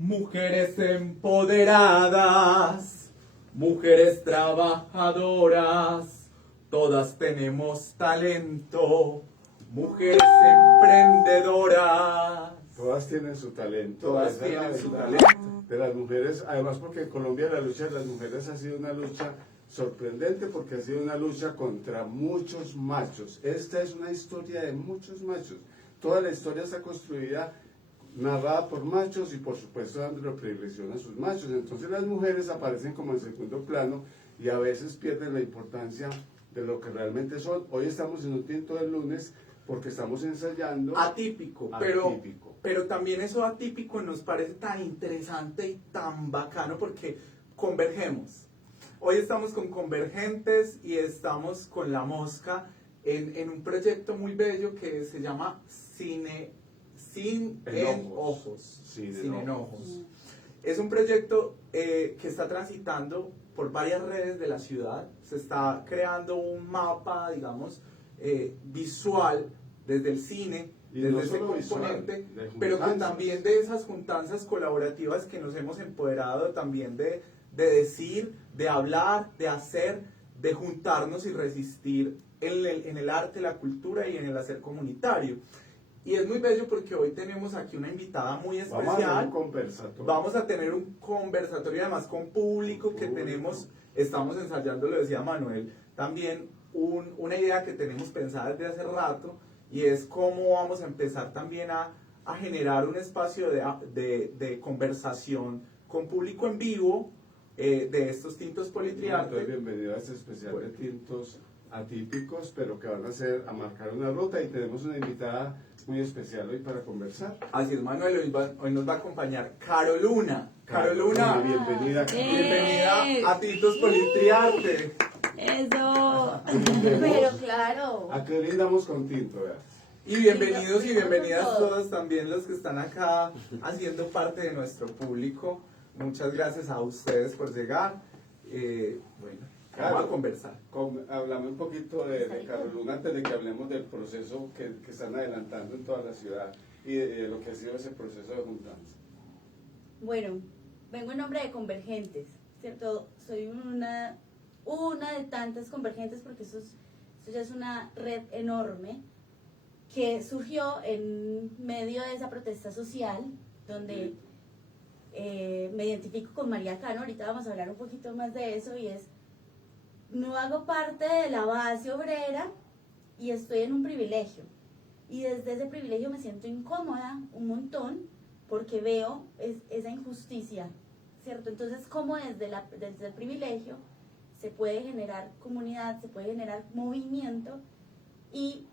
Mujeres empoderadas, mujeres trabajadoras, todas tenemos talento, mujeres emprendedoras. Todas tienen su talento. Todas tienen su talento. De las mujeres, además porque en Colombia la lucha de las mujeres ha sido una lucha sorprendente porque ha sido una lucha contra muchos machos. Esta es una historia de muchos machos. Toda la historia está construida, narrada por machos y por supuesto dando privilegios a sus machos. Entonces las mujeres aparecen como en segundo plano y a veces pierden la importancia de lo que realmente son. Hoy estamos en un tinto del lunes porque estamos ensayando. Atípico, pero también eso atípico nos parece tan interesante y tan bacano porque convergemos. Hoy estamos con Convergentes y estamos con La Mosca en un proyecto muy bello que se llama Sin Enojos. Sin Enojos. Es un proyecto que está transitando por varias redes de la ciudad. Se está creando un mapa, digamos, visual desde el cine, Y desde no ese solo componente, visual, pero que también de esas juntanzas colaborativas que nos hemos empoderado también de decir, de hablar, de hacer, de juntarnos y resistir en el arte, la cultura y en el hacer comunitario. Y es muy bello porque hoy tenemos aquí una invitada muy especial. Vamos a tener un conversatorio además con público que tenemos, estamos ensayando, lo decía Manuel, también una idea que tenemos pensada desde hace rato y es cómo vamos a empezar también a generar un espacio de conversación con público en vivo de estos tintos Politriarte. Bienvenido a este especial de tintos atípicos, pero que van a marcar una ruta y tenemos una invitada muy especial hoy para conversar. Así es, Manuel, hoy nos va a acompañar Caro Luna. Caro Luna, bienvenida. Bienvenida a Tintos Politriarte. Eso. Pero claro. ¿A qué brindamos con tinto? Vea? Y bienvenidos y bienvenidas todos también los que están acá haciendo parte de nuestro público. Muchas gracias a ustedes por llegar. Bueno, vamos a conversar. Hablame un poquito de Caro Luna antes de que hablemos del proceso que están adelantando en toda la ciudad y de lo que ha sido ese proceso de juntanza. Bueno, vengo en nombre de Convergentes, ¿cierto? Soy una de tantas Convergentes porque esto ya es una red enorme que surgió en medio de esa protesta social donde me identifico con María Cano. Ahorita vamos a hablar un poquito más de eso y es, no hago parte de la base obrera y estoy en un privilegio y desde ese privilegio me siento incómoda un montón porque veo esa injusticia, ¿cierto? Entonces, ¿cómo desde el privilegio se puede generar comunidad, se puede generar movimiento y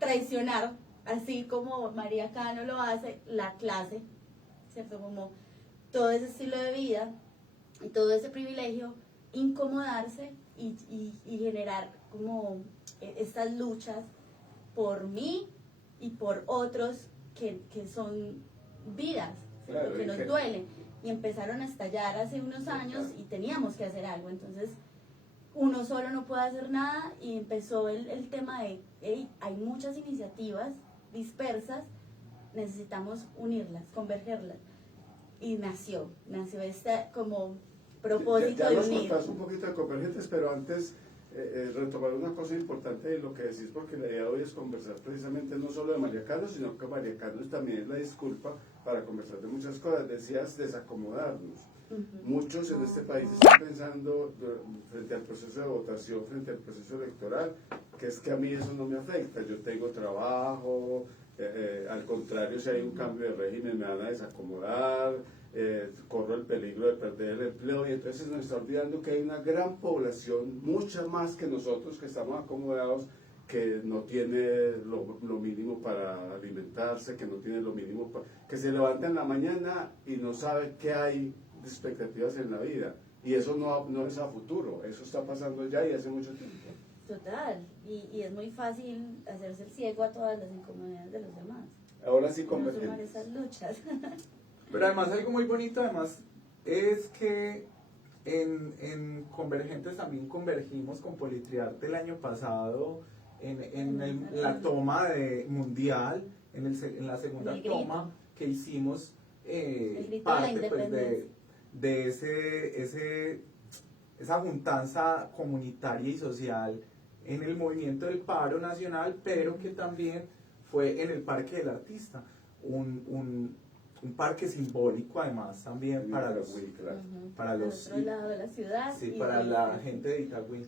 traicionar, así como María Cano lo hace, la clase, ¿cierto? Como todo ese estilo de vida y todo ese privilegio, incomodarse y generar como estas luchas por mí y por otros que son vidas, claro, que nos duelen. Y empezaron a estallar hace unos años y teníamos que hacer algo. Entonces, uno solo no puede hacer nada y empezó el tema de, hey, hay muchas iniciativas dispersas, necesitamos unirlas, convergerlas. Y nació este como propósito ya de nos unir. contás un poquito de Convergentes, pero antes retomar una cosa importante de lo que decís, porque la idea de hoy es conversar precisamente no solo de María Cano, sino que María Cano también es la disculpa para conversar de muchas cosas. Decías desacomodarnos. Muchos en este país están pensando frente al proceso de votación, frente al proceso electoral, que es que a mí eso no me afecta. Yo tengo trabajo, al contrario, si hay un cambio de régimen me van a desacomodar, corro el peligro de perder el empleo, y entonces nos está olvidando que hay una gran población, mucha más que nosotros que estamos acomodados, que no tiene lo mínimo para alimentarse, que no tiene lo mínimo que se levanta en la mañana y no sabe qué hay de expectativas en la vida, y eso no es a futuro, eso está pasando ya y hace mucho tiempo. Total, y es muy fácil hacerse el ciego a todas las incomodidades de los demás. Ahora sí No Convergentes. sumar esas luchas. Pero además algo muy bonito además es que en Convergentes también convergimos con Politriarte el año pasado en la toma mundial, en la segunda toma que hicimos El grito de la parte pues, independencia. de esa juntanza comunitaria y social en el movimiento del paro nacional, pero que también fue en el Parque del Artista, un parque simbólico además también para los, Claro. para los Al otro lado de la ciudad. sí, y para sí, la sí. gente de Itagüí.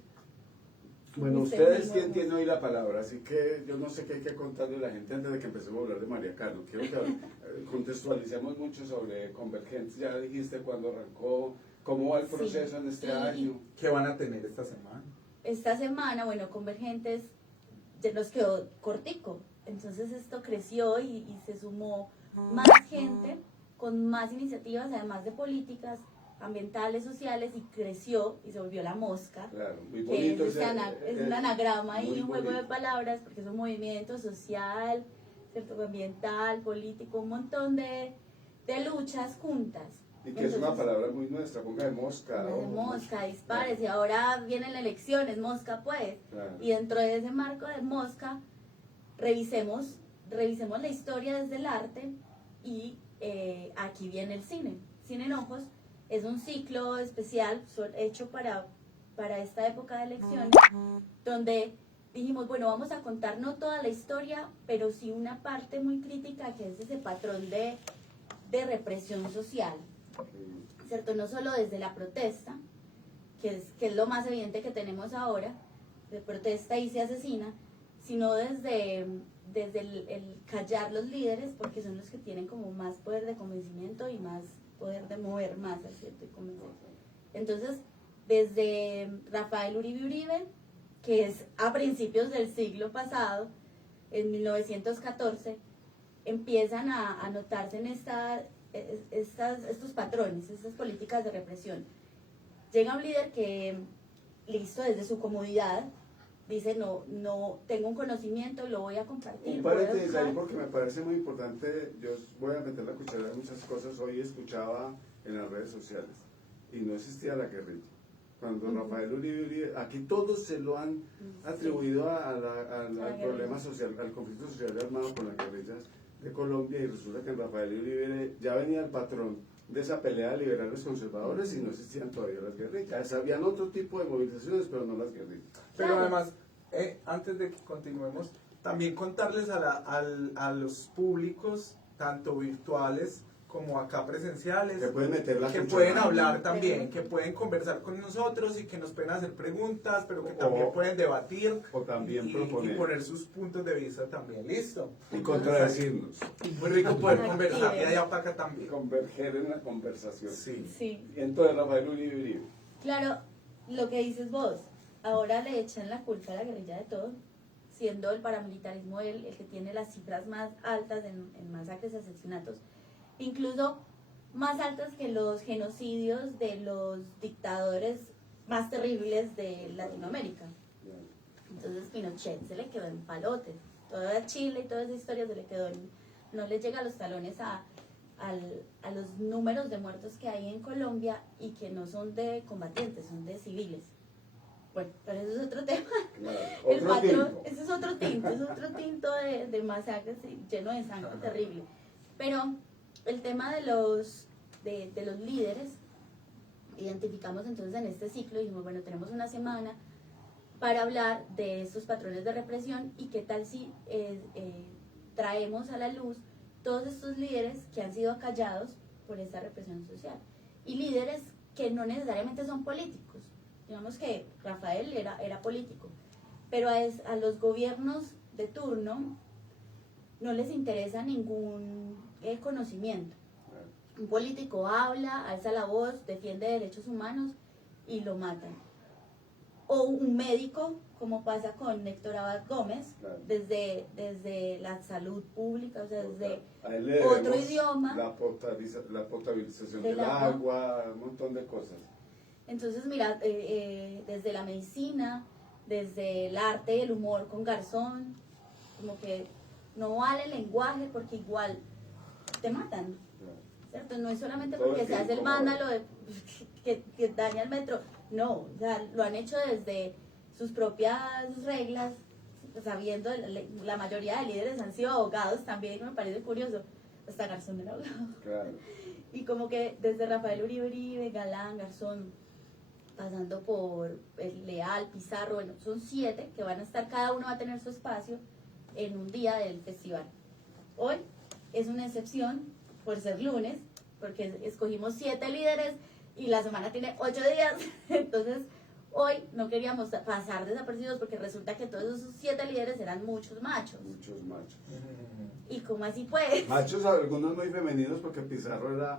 Bueno, Muy ustedes muy tienen tienen hoy la palabra, así que yo no sé qué hay que contarle a la gente antes de que empecemos a hablar de María Cano. Quiero que contextualicemos mucho sobre Convergentes. Ya dijiste cuándo arrancó, cómo va el Sí. proceso en este Y- año. ¿Qué van a tener esta semana? Esta semana, bueno, Convergentes ya nos quedó cortico, entonces esto creció y se sumó más gente con más iniciativas, además de políticas ambientales, sociales, y creció y se volvió la mosca, Claro, muy que bonito. es, es un anagrama y muy un juego de bonito. palabras, porque es un movimiento social, ¿cierto? Ambiental, político, un montón de luchas juntas. Y que es una Entonces, palabra muy nuestra, ponga de mosca. de ojo, mosca, dispares, y ahora vienen elecciones, mosca pues. Claro. Y dentro de ese marco de mosca, revisemos la historia desde el arte y aquí viene el cine. Cine en Ojos es un ciclo especial hecho para esta época de elecciones, donde dijimos, bueno, vamos a contar no toda la historia, pero sí una parte muy crítica que es ese patrón de represión social, ¿cierto? No solo desde la protesta, que es lo más evidente que tenemos ahora, de protesta y se asesina, sino desde el callar los líderes, porque son los que tienen como más poder de convencimiento y más poder de mover masas, ¿cierto? Y convencer. Entonces, desde Rafael Uribe Uribe, que es a principios del siglo pasado, en 1914, empiezan a notarse en estos patrones, estas políticas de represión. Llega un líder que, listo, desde su comodidad, dice, no tengo un conocimiento, lo voy a compartir. Un voy a paréntesis educar. ahí porque me parece muy importante. Yo voy a meter la cuchara en muchas cosas. Hoy escuchaba en las redes sociales y no existía la guerrilla. Cuando Rafael Uribe, aquí todos se lo han atribuido al problema social, al conflicto social armado con las guerrillas de Colombia, y resulta que en Rafael Uribe ya venía el patrón de esa pelea de liberales conservadores y no existían todavía las guerrillas. Habían otro tipo de movilizaciones, pero no las guerrillas. Pero Claro. además, antes de que continuemos, también contarles a los públicos, tanto virtuales como acá presenciales, Que pueden meter la que cuchara. pueden hablar también, que pueden conversar con nosotros y que nos pueden hacer preguntas, pero que también pueden debatir o también y proponer. poner sus puntos de vista también. Listo. Y contradecirnos. Muy rico poder Activen. conversar de allá para acá también. Converger en la conversación. Sí. Sí, Y entonces Rafael Uribe. claro, lo que dices vos, ahora le echan la culpa a la guerrilla de todo, siendo el paramilitarismo el que tiene las cifras más altas en masacres y asesinatos, incluso más altas que los genocidios de los dictadores más terribles de Latinoamérica. Entonces Pinochet se le quedó en palotes, toda Chile y toda esa historia se le quedó no le llega a los talones a los números de muertos que hay en Colombia y que no son de combatientes, son de civiles. Bueno, pero eso es otro tema. El Otro patrón, tiempo. ese es otro tinto de masacres lleno de sangre terrible. Pero el tema de los líderes, identificamos entonces en este ciclo, dijimos, bueno, tenemos una semana para hablar de estos patrones de represión y qué tal si traemos a la luz todos estos líderes que han sido acallados por esta represión social. Y líderes que no necesariamente son políticos. Digamos que Rafael era político, pero a los gobiernos de turno no les interesa ningún conocimiento. Un político habla, alza la voz, defiende derechos humanos y lo matan. O un médico, como pasa con Héctor Abad Gómez, Claro. desde la salud pública, o sea, desde A él le otro debemos idioma. La potabilización Del del agua. agua, un montón de cosas. Entonces, mira, desde la medicina, desde el arte y el humor con Garzón, como que no vale el lenguaje porque igual te matan, ¿cierto? No es solamente Todo porque el que seas el incomoda. vándalo que daña el metro, no, o sea, lo han hecho desde sus propias reglas, sabiendo, la mayoría de líderes han sido abogados también, me parece curioso, hasta Garzón era abogado. Claro. Y como que desde Rafael Uribe, Galán, Garzón, pasando por el Leal, Pizarro, bueno, son 7 que van a estar, cada uno va a tener su espacio en un día del festival. Hoy es una excepción por ser lunes, porque escogimos 7 líderes y la semana tiene 8 días, entonces hoy no queríamos pasar desapercibidos porque resulta que todos esos 7 líderes eran muchos machos. Muchos machos. ¿Y cómo así pues? Machos, algunos muy femeninos, porque Pizarro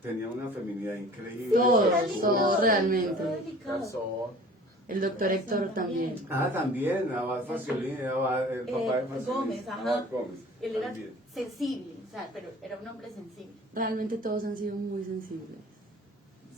tenía una feminidad increíble. Todos realmente. Delicado. Garzón. El doctor Héctor también. También, Abad Faciolini, el papá de Faciolini. Gómez, ajá. Abad Gómez, Él era también. sensible, o sea, pero era un hombre sensible. Realmente todos han sido muy sensibles.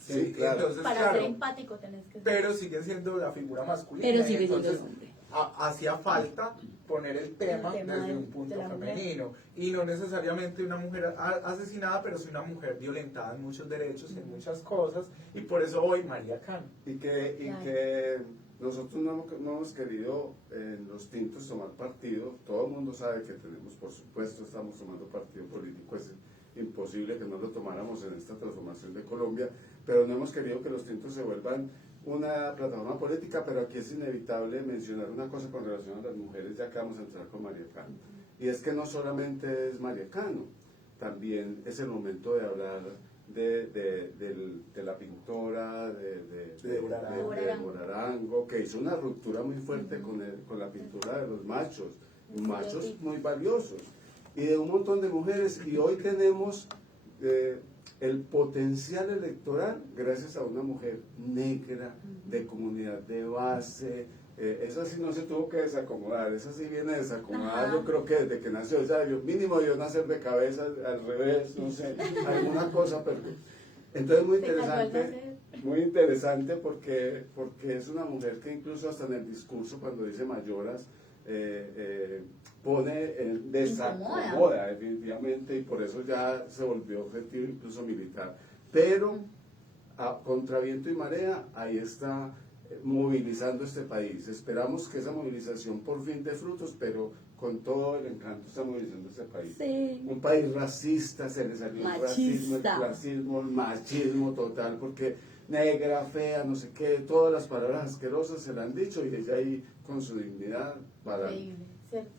Sí, claro. Entonces, Para claro, ser empático tenés que ser. pero sigue siendo la figura masculina. Pero y sigue siendo entonces hombre. hacía falta poner el tema desde de un punto la mujer. femenino y no necesariamente una mujer asesinada, pero sí una mujer violentada en muchos derechos y en muchas cosas, y por eso hoy María Cano. Y que nosotros no hemos querido en los tintos tomar partido. Todo el mundo sabe que tenemos, por supuesto, estamos tomando partido político. Es imposible que no lo tomáramos en esta transformación de Colombia, pero no hemos querido que los tintos se vuelvan una plataforma política. Pero aquí es inevitable mencionar una cosa con relación a las mujeres, ya que vamos a entrar con María Cano. Y es que no solamente es María Cano, también es el momento de hablar de la pintora de Arango, que hizo una ruptura muy fuerte con la pintura de los machos muy valiosos, y de un montón de mujeres. Y hoy tenemos el potencial electoral gracias a una mujer negra, de comunidad de base. Esa sí no se tuvo que desacomodar, esa sí viene desacomodada. Yo creo que desde que nació, o sea, mínimo debió nacer de cabeza al revés, no sé, alguna cosa, pero entonces muy interesante porque es una mujer que incluso hasta en el discurso, cuando dice mayoras, desacomoda definitivamente, y por eso ya se volvió objetivo incluso militar. Pero a contra viento y marea, ahí está movilizando este país. Esperamos que esa movilización por fin dé frutos, pero con todo el encanto está movilizando este país. Sí. Un país racista, se le salió el racismo, el Machista. clasismo, el machismo total, porque negra, fea, no sé qué, todas las palabras asquerosas se le han dicho, y ella ahí con su dignidad para... Increíble, ¿cierto?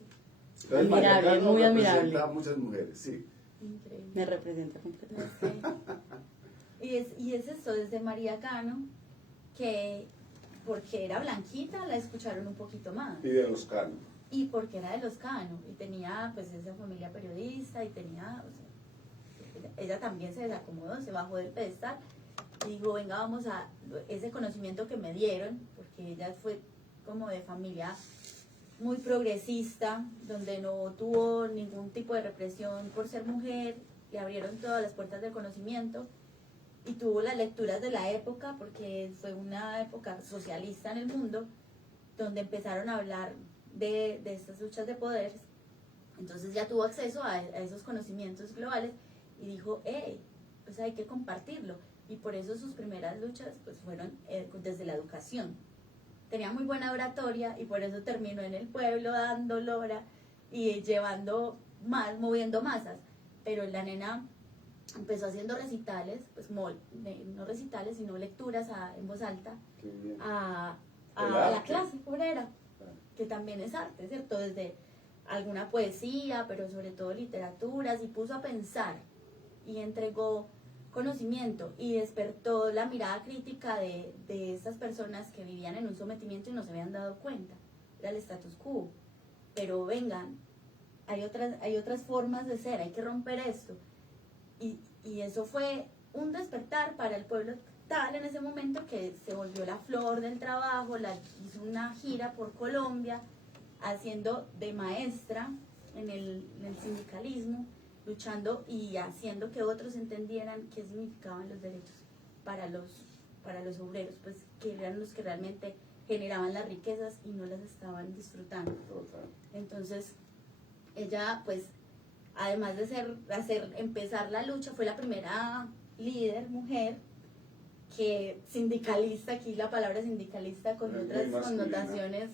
Entonces, Admirable, María Cano muy representa admirable. a muchas mujeres, sí. Increíble. Me representa completamente. Y es eso, desde María Cano, que porque era blanquita la escucharon un poquito más. Y de los Cano. Y porque era de los Cano, y tenía pues esa familia periodista, y tenía, o sea, ella también se desacomodó, se bajó del pedestal, y dijo, venga, vamos a, ese conocimiento que me dieron, porque ella fue como de familia muy progresista, donde no tuvo ningún tipo de represión por ser mujer, le abrieron todas las puertas del conocimiento, y tuvo las lecturas de la época, porque fue una época socialista en el mundo, donde empezaron a hablar de estas luchas de poderes. Entonces ya tuvo acceso a esos conocimientos globales y dijo, pues hay que compartirlo. Y por eso sus primeras luchas pues fueron desde la educación. Tenía muy buena oratoria, y por eso terminó en el pueblo dando lora y llevando más, moviendo masas. Pero la nena empezó haciendo recitales, pues no recitales, sino lecturas en voz alta a la clase obrera, que también es arte, ¿cierto? Desde alguna poesía, pero sobre todo literaturas, y puso a pensar y entregó conocimiento y despertó la mirada crítica de estas personas que vivían en un sometimiento y no se habían dado cuenta. Era el status quo. Pero vengan, hay otras formas de ser, hay que romper esto. Y eso fue un despertar para el pueblo tal en ese momento que se volvió la flor del trabajo, hizo una gira por Colombia, haciendo de maestra en el sindicalismo, luchando y haciendo que otros entendieran qué significaban los derechos para los obreros, pues que eran los que realmente generaban las riquezas y no las estaban disfrutando. Total. Entonces, ella pues, además de empezar la lucha, fue la primera líder mujer que sindicalista, aquí la palabra sindicalista con Muy otras masculina. connotaciones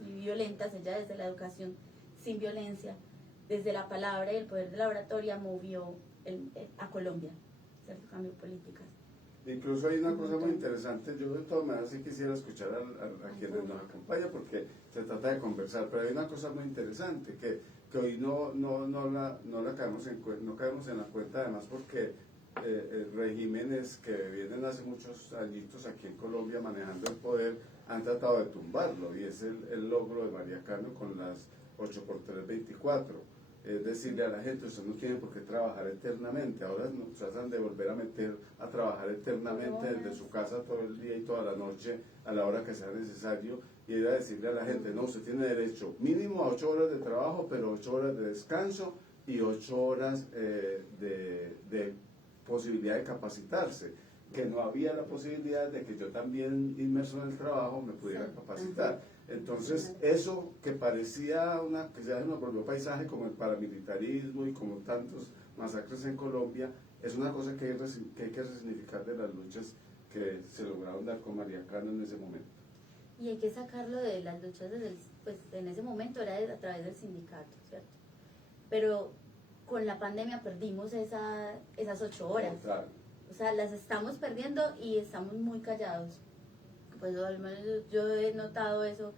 muy violentas, ella desde la educación sin violencia, desde la palabra y el poder de la oratoria movió a Colombia, ¿cierto? Cambió políticas. Incluso hay una cosa muy interesante, yo de todas maneras sí quisiera escuchar a quienes nos acompañan porque se trata de conversar, pero hay una cosa muy interesante que hoy no caemos en la cuenta, además porque regímenes que vienen hace muchos añitos aquí en Colombia manejando el poder han tratado de tumbarlo, y es el logro de María Cano con las 8x3 24. Es decirle a la gente, usted no tiene por qué trabajar eternamente, ahora nos tratan de volver a meter a trabajar eternamente desde su casa todo el día y toda la noche a la hora que sea necesario, y era decirle a la gente, no, usted tiene derecho mínimo a 8 horas de trabajo, pero 8 horas de descanso y 8 horas de posibilidad de capacitarse, que no había la posibilidad de que yo también, inmerso en el trabajo, me pudiera capacitar. Entonces, eso que parecía que se nos volvió paisaje como el paramilitarismo y como tantos masacres en Colombia, es una cosa que hay que resignificar de las luchas que se lograron dar con María Cano en ese momento. Y hay que sacarlo de las luchas pues en ese momento era a través del sindicato, ¿cierto? Pero con la pandemia perdimos esas 8 horas. Total. O sea, las estamos perdiendo y estamos muy callados. Pues al menos yo he notado eso.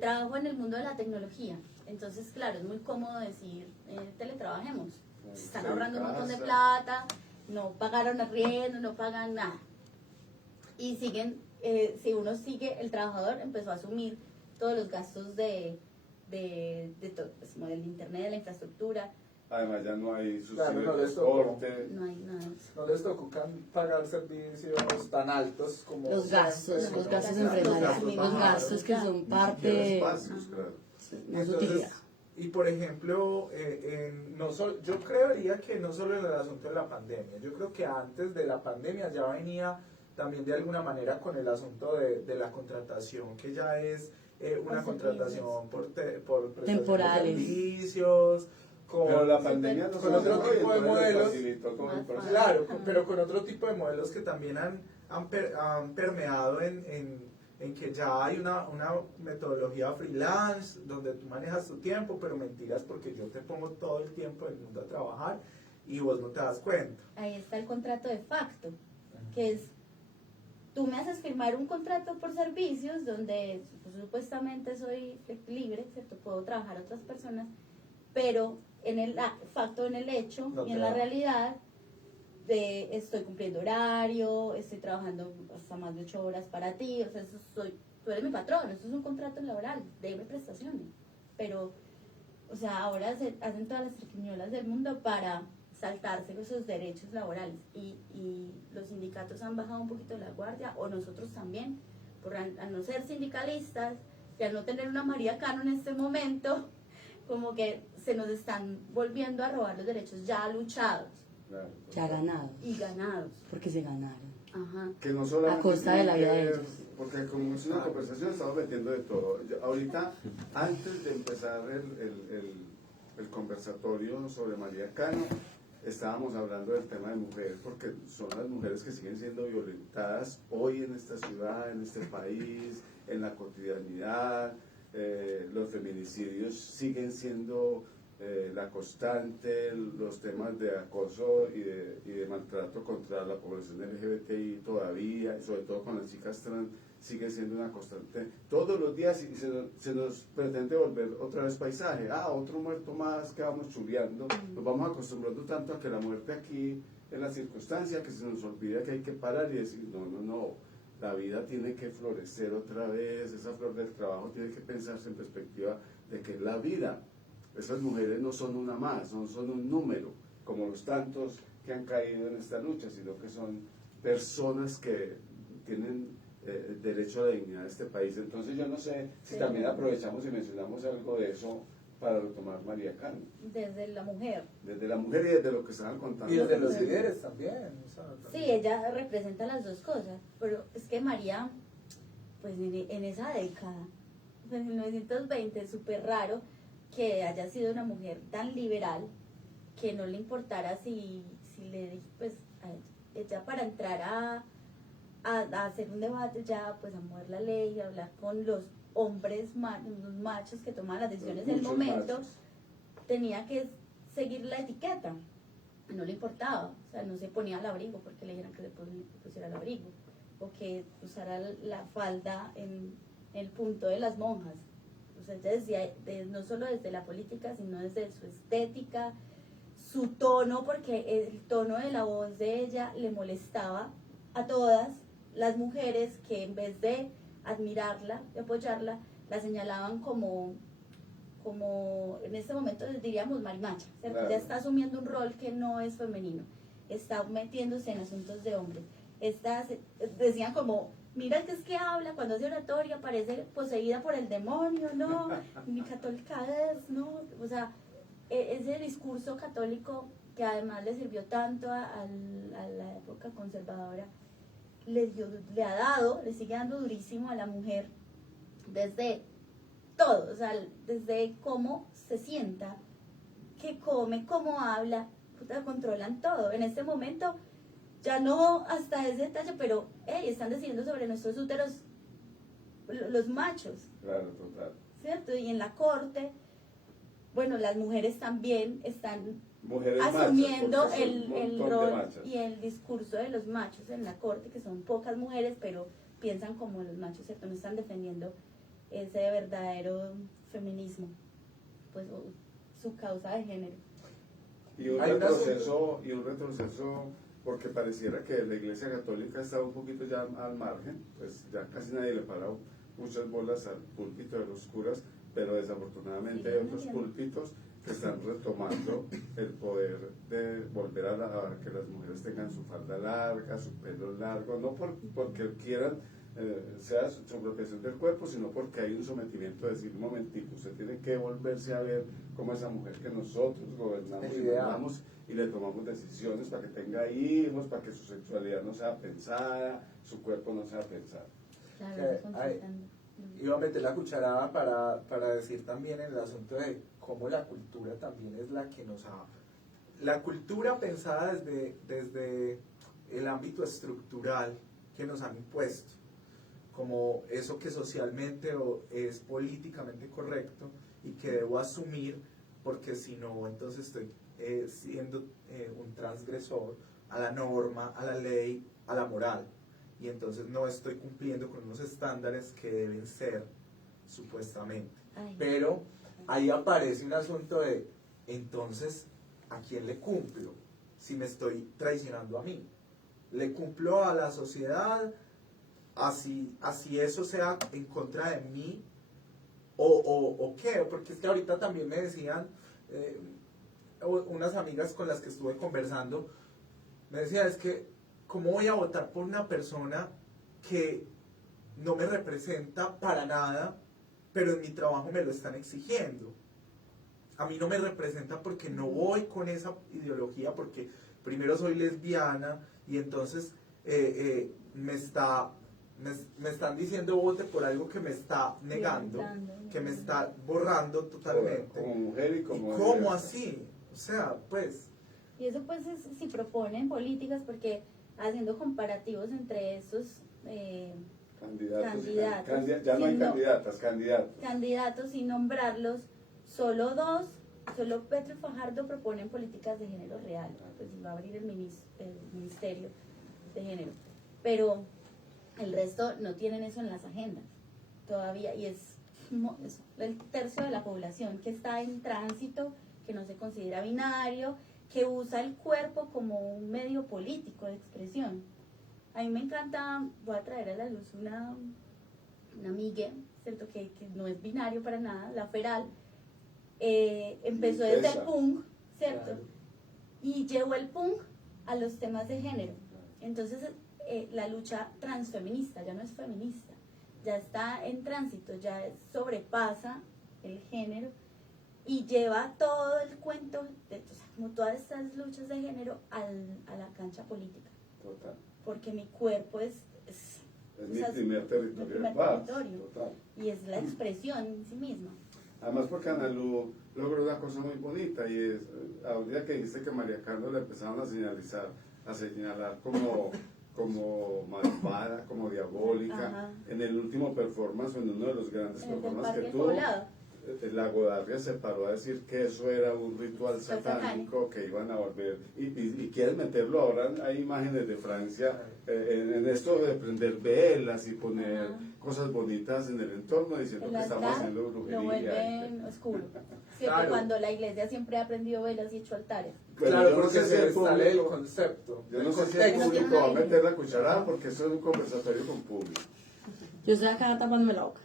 Trabajo en el mundo de la tecnología, entonces claro, es muy cómodo decir teletrabajemos. Se están ahorrando un montón de plata, no pagaron arriendo, no pagan nada. Y siguen, si uno sigue, el trabajador empezó a asumir todos los gastos de todo, pues, como del internet, de la infraestructura. Además ya no hay Claro, subsidios no de les tocó. transporte. No hay nada. No les tocó pagar servicios tan altos como Los gastos siempre, ¿no? empresariales, los gastos que son Ni siquiera parte espacios, claro. más Entonces, utilidad. y por ejemplo, yo creería que no solo en el asunto de la pandemia, yo creo que antes de la pandemia ya venía también de alguna manera con el asunto de la contratación, que ya es una contratación por prestación de Temporales. servicios, Pero la pandemia no con otro tipo de modelos. facilitó todo el proceso. Claro, pero con otro tipo de modelos que también han permeado en que ya hay una metodología freelance donde tú manejas tu tiempo, pero mentiras porque yo te pongo todo el tiempo del mundo a trabajar y vos no te das cuenta. Ahí está el contrato de facto, que es, tú me haces firmar un contrato por servicios donde pues, supuestamente soy libre, ¿cierto? Puedo trabajar a otras personas, pero en el facto, en el hecho No y en te la da. realidad estoy cumpliendo horario, estoy trabajando hasta más de 8 horas para ti, o sea, tú eres mi patrón, esto es un contrato laboral, debe prestaciones, pero, o sea, ahora se hacen todas las triquiñuelas del mundo para saltarse esos derechos laborales y los sindicatos han bajado un poquito la guardia, o nosotros también, por al no ser sindicalistas y al no tener una María Cano en este momento, como que se nos están volviendo a robar los derechos ya luchados Claro, Ya ganados, y ganados. porque se ganaron. Ajá. que no solamente A costa de la tiene vida que de ver, ellos. porque como es una conversación estamos metiendo de todo. Ahorita, antes de empezar el conversatorio sobre María Cano, estábamos hablando del tema de mujeres, porque son las mujeres que siguen siendo violentadas hoy en esta ciudad, en este país, en la cotidianidad. Los feminicidios siguen siendo la constante, los temas de acoso y de maltrato contra la población LGBTI todavía, y sobre todo con las chicas trans, sigue siendo una constante todos los días, y se nos pretende volver otra vez paisaje. Otro muerto más que vamos chuleando. Nos vamos acostumbrando tanto a que la muerte aquí es la circunstancia que se nos olvida que hay que parar y decir, no, la vida tiene que florecer otra vez, esa flor del trabajo tiene que pensarse en perspectiva de que es la vida. Esas mujeres no son una más, no son un número, como los tantos que han caído en esta lucha, sino que son personas que tienen derecho a la dignidad de este país. Entonces yo no sé si también aprovechamos y mencionamos algo de eso para retomar María Cano. Desde la mujer. Desde la mujer y desde lo que estaban contando. Y desde los líderes también. Sí, ella representa las dos cosas, pero es que María, pues en esa década, en 1920, es súper raro que haya sido una mujer tan liberal que no le importara si le, pues, a ella para entrar a hacer un debate ya, pues a mover la ley, a hablar con los hombres, los machos que toman las decisiones del Muchos momento, machos. tenía que seguir la etiqueta, no le importaba, o sea, no se ponía el abrigo porque le dijeron que le pusiera el abrigo, o que usara la falda en el punto de las monjas. O sea, ella decía, no solo desde la política, sino desde su estética, su tono, porque el tono de la voz de ella le molestaba a todas las mujeres que en vez de admirarla, de apoyarla, la señalaban como en este momento diríamos marimacha, ¿cierto? Claro. Ya está asumiendo un rol que no es femenino, está metiéndose en asuntos de hombres. Decían como, mira que es que habla, cuando hace oratoria parece poseída por el demonio, no, mi católica es, no, o sea, ese discurso católico que además le sirvió tanto a la época conservadora, le sigue dando durísimo a la mujer desde todo, o sea, desde cómo se sienta, qué come, cómo habla, puta, controlan todo. En este momento, ya no hasta ese detalle, pero están decidiendo sobre nuestros úteros los machos. Claro, total. ¿Cierto? Y en la corte, bueno, las mujeres también están Mujeres asumiendo machas, porque son un el montón de rol machas. y el discurso de los machos en la corte, que son pocas mujeres, pero piensan como los machos, ¿cierto? No están defendiendo ese verdadero feminismo, pues su causa de género. Y un Hay un retroceso, porque pareciera que la Iglesia Católica está un poquito ya al margen, pues ya casi nadie le para muchas bolas al púlpito de los curas, pero desafortunadamente hay otros púlpitos que están retomando el poder de volver a que las mujeres tengan su falda larga, su pelo largo, no porque quieran sea su apropiación del cuerpo, sino porque hay un sometimiento de decir, un momentito, usted tiene que volverse a ver como esa mujer que nosotros gobernamos y mandamos y le tomamos decisiones para que tenga hijos, para que su sexualidad no sea pensada, su cuerpo no sea pensado. Claro, Iba a meter la cucharada para decir también en el asunto de cómo la cultura también es la que nos ha... La cultura pensada desde el ámbito estructural que nos han impuesto, como eso que socialmente es políticamente correcto y que debo asumir, porque si no, entonces estoy siendo un transgresor a la norma, a la ley, a la moral. Y entonces no estoy cumpliendo con unos estándares que deben ser, supuestamente. Ay. Pero ahí aparece un asunto de, entonces, ¿a quién le cumplo? Si me estoy traicionando a mí. ¿Le cumplo a la sociedad? Así eso sea en contra de mí, o qué, porque es que ahorita también me decían, unas amigas con las que estuve conversando, me decían, es que, ¿cómo voy a votar por una persona que no me representa para nada, pero en mi trabajo me lo están exigiendo? A mí no me representa porque no voy con esa ideología, porque primero soy lesbiana y entonces me están diciendo vote por algo que me está negando, que me está borrando totalmente. Como mujer y como... ¿Y cómo así? O sea, pues... Y eso pues es, si proponen políticas, porque haciendo comparativos entre esos candidatos. candidatos, Ya no hay candidatas, candidatos. Candidatos sin nombrarlos, solo Petro y Fajardo proponen políticas de género real, pues va a abrir el ministerio de género. Pero el resto no tienen eso en las agendas todavía, y es el tercio de la población que está en tránsito, que no se considera binario, que usa el cuerpo como un medio político de expresión. A mí me encanta, voy a traer a la luz una amiga, ¿cierto? Que no es binario para nada, la Feral, empezó desde el punk, ¿cierto? Claro. Y llevó el punk a los temas de género. Entonces, la lucha transfeminista ya no es feminista, ya está en tránsito, ya sobrepasa el género y lleva todo el cuento, o sea, como todas estas luchas de género a la cancha política. Total. Porque mi cuerpo es mi primer territorio. Total. Y es la expresión en sí misma. Además porque Ana Lu logró una cosa muy bonita, y es, ahorita que dijiste que María Carlos le empezaron a señalar como malvada, como diabólica. Ajá. En el último performance, en uno de los grandes En el del performances que Parque tuvo, Poblado. la Godardia se paró a decir que eso era un ritual satánico, que iban a volver, y quieren meterlo ahora. Hay imágenes de Francia en esto de prender velas y poner cosas bonitas en el entorno, diciendo El que estamos altar haciendo lo brujería. vuelven oscuro. ¿Cierto? Claro. Cuando la iglesia siempre ha prendido velas y hecho altares. Bueno, Claro, yo no porque sé si se el les sale el público, concepto. yo no el sé si el contexto. público va a meter la cucharada, porque eso es un conversatorio con público. Yo estoy acá tapándome la boca.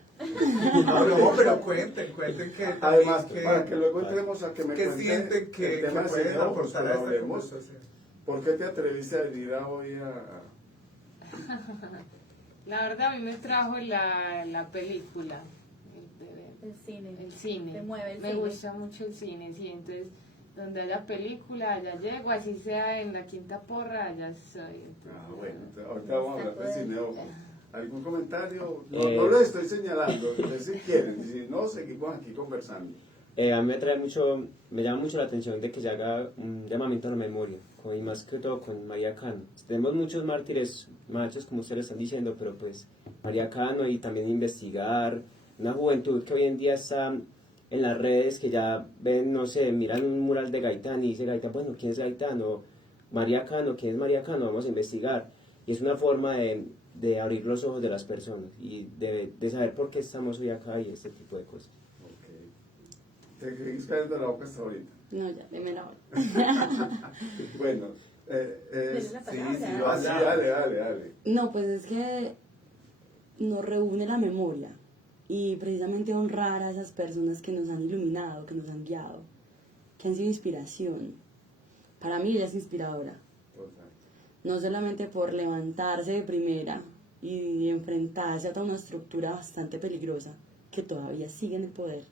No, pero cuenten que Además, que- para que luego entremos a que me que cuente sienten que el tema de pueden Cineojos, aportar pero a esta hablemos. conversación. ¿Por qué te atreviste a venir hoy a...? La verdad a mí me trajo la película, El cine. el cine. Te mueve el me cine. gusta mucho el cine, sí, entonces donde haya película, allá llego, así sea en la Quinta Porra, allá soy. Bueno, ahorita vamos a hablar de Cineojos. ¿Algún comentario? No, Eh. no lo estoy señalando, ustedes si quieren, y si no, seguimos aquí conversando. A mí me llama mucho la atención de que se haga un llamamiento a la memoria, y más que todo con María Cano. Tenemos muchos mártires machos, como ustedes están diciendo, pero pues María Cano, y también investigar, una juventud que hoy en día está en las redes, que ya ven, no sé, miran un mural de Gaitán y dice Gaitán, bueno, ¿quién es Gaitán? O María Cano, ¿quién es María Cano? Vamos a investigar. Y es una forma de abrir los ojos de las personas y de saber por qué estamos hoy acá y este tipo de cosas. Ok. ¿Te seguís cayendo la boca hasta ahorita? No, ya, deme la hora. Bueno, Dele la sí, palabra. sí, ah, sí, dale. No, pues es que nos reúne la memoria y precisamente honrar a esas personas que nos han iluminado, que nos han guiado, que han sido inspiración. Para mí ella es inspiradora, Total. no solamente por levantarse de primera y enfrentarse a toda una estructura bastante peligrosa que todavía sigue en el poder,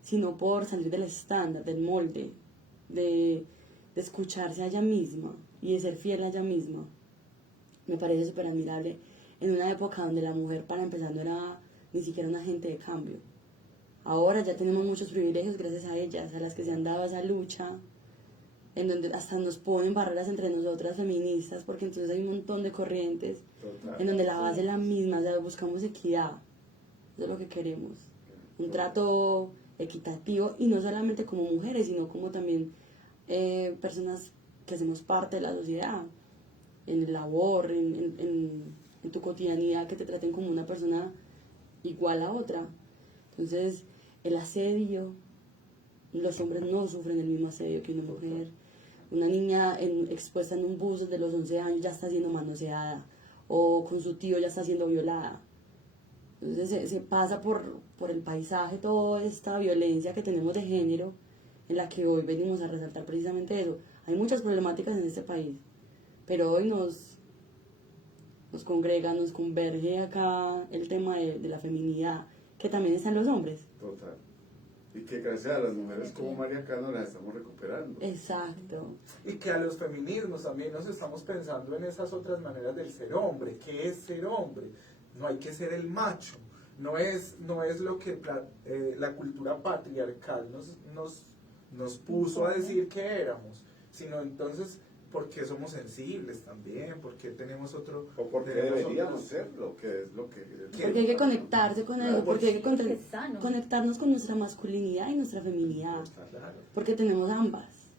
sino por salir del estándar, del molde, de escucharse a ella misma y de ser fiel a ella misma. Me parece súper admirable en una época donde la mujer, para empezar, no era ni siquiera un agente de cambio. Ahora ya tenemos muchos privilegios gracias a ellas, a las que se han dado esa lucha, en donde hasta nos ponen barreras entre nosotras feministas, porque entonces hay un montón de corrientes Total. en donde la base es la misma, o sea, buscamos equidad. Eso es lo que queremos. Un trato equitativo, y no solamente como mujeres, sino como también personas que hacemos parte de la sociedad, en el labor, en tu cotidianidad, que te traten como una persona igual a otra. Entonces, el asedio, los hombres no sufren el mismo asedio que una mujer. Una niña expuesta en un bus desde los 11 años ya está siendo manoseada, o con su tío ya está siendo violada. Entonces se pasa por el paisaje toda esta violencia que tenemos de género, en la que hoy venimos a resaltar precisamente eso. Hay muchas problemáticas en este país, pero hoy nos congrega, nos converge acá el tema de la feminidad, que también está en los hombres. Total. Y que gracias a las mujeres como María Cano las estamos recuperando. Exacto. Y que a los feminismos también nos estamos pensando en esas otras maneras del ser hombre. ¿Qué es ser hombre? No hay que ser el macho. No es lo que la cultura patriarcal nos puso a decir que éramos, sino entonces porque somos sensibles también, porque tenemos otro... O porque tenemos deberíamos otros- serlo, que es lo que... Porque hay que conectarse con eso, porque hay que Sí, que es sano. conectarnos con nuestra masculinidad y nuestra feminidad, Claro. porque tenemos ambas.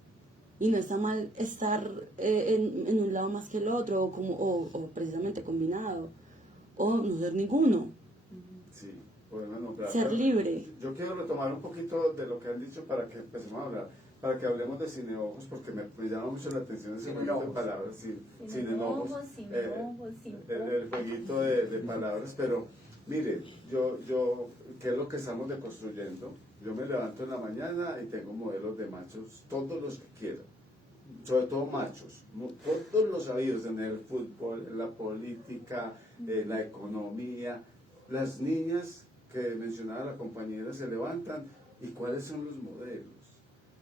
Y no está mal estar en un lado más que el otro, o precisamente combinado, o no ser ninguno, Sí, podemos nombrar. ser libre. Yo quiero retomar un poquito de lo que han dicho para que empecemos a hablar, para que hablemos de cineojos, porque me llama mucho la atención ese jueguito de Cineojos. palabras, Sin enojos, sin el jueguito de palabras, pero mire, yo, ¿qué es lo que estamos deconstruyendo? Yo me levanto en la mañana y tengo modelos de machos, todos los que quiero, sobre todo machos, todos los sabidos en el fútbol, en la política, en la economía. Las niñas que mencionaba la compañera se levantan, ¿y cuáles son los modelos?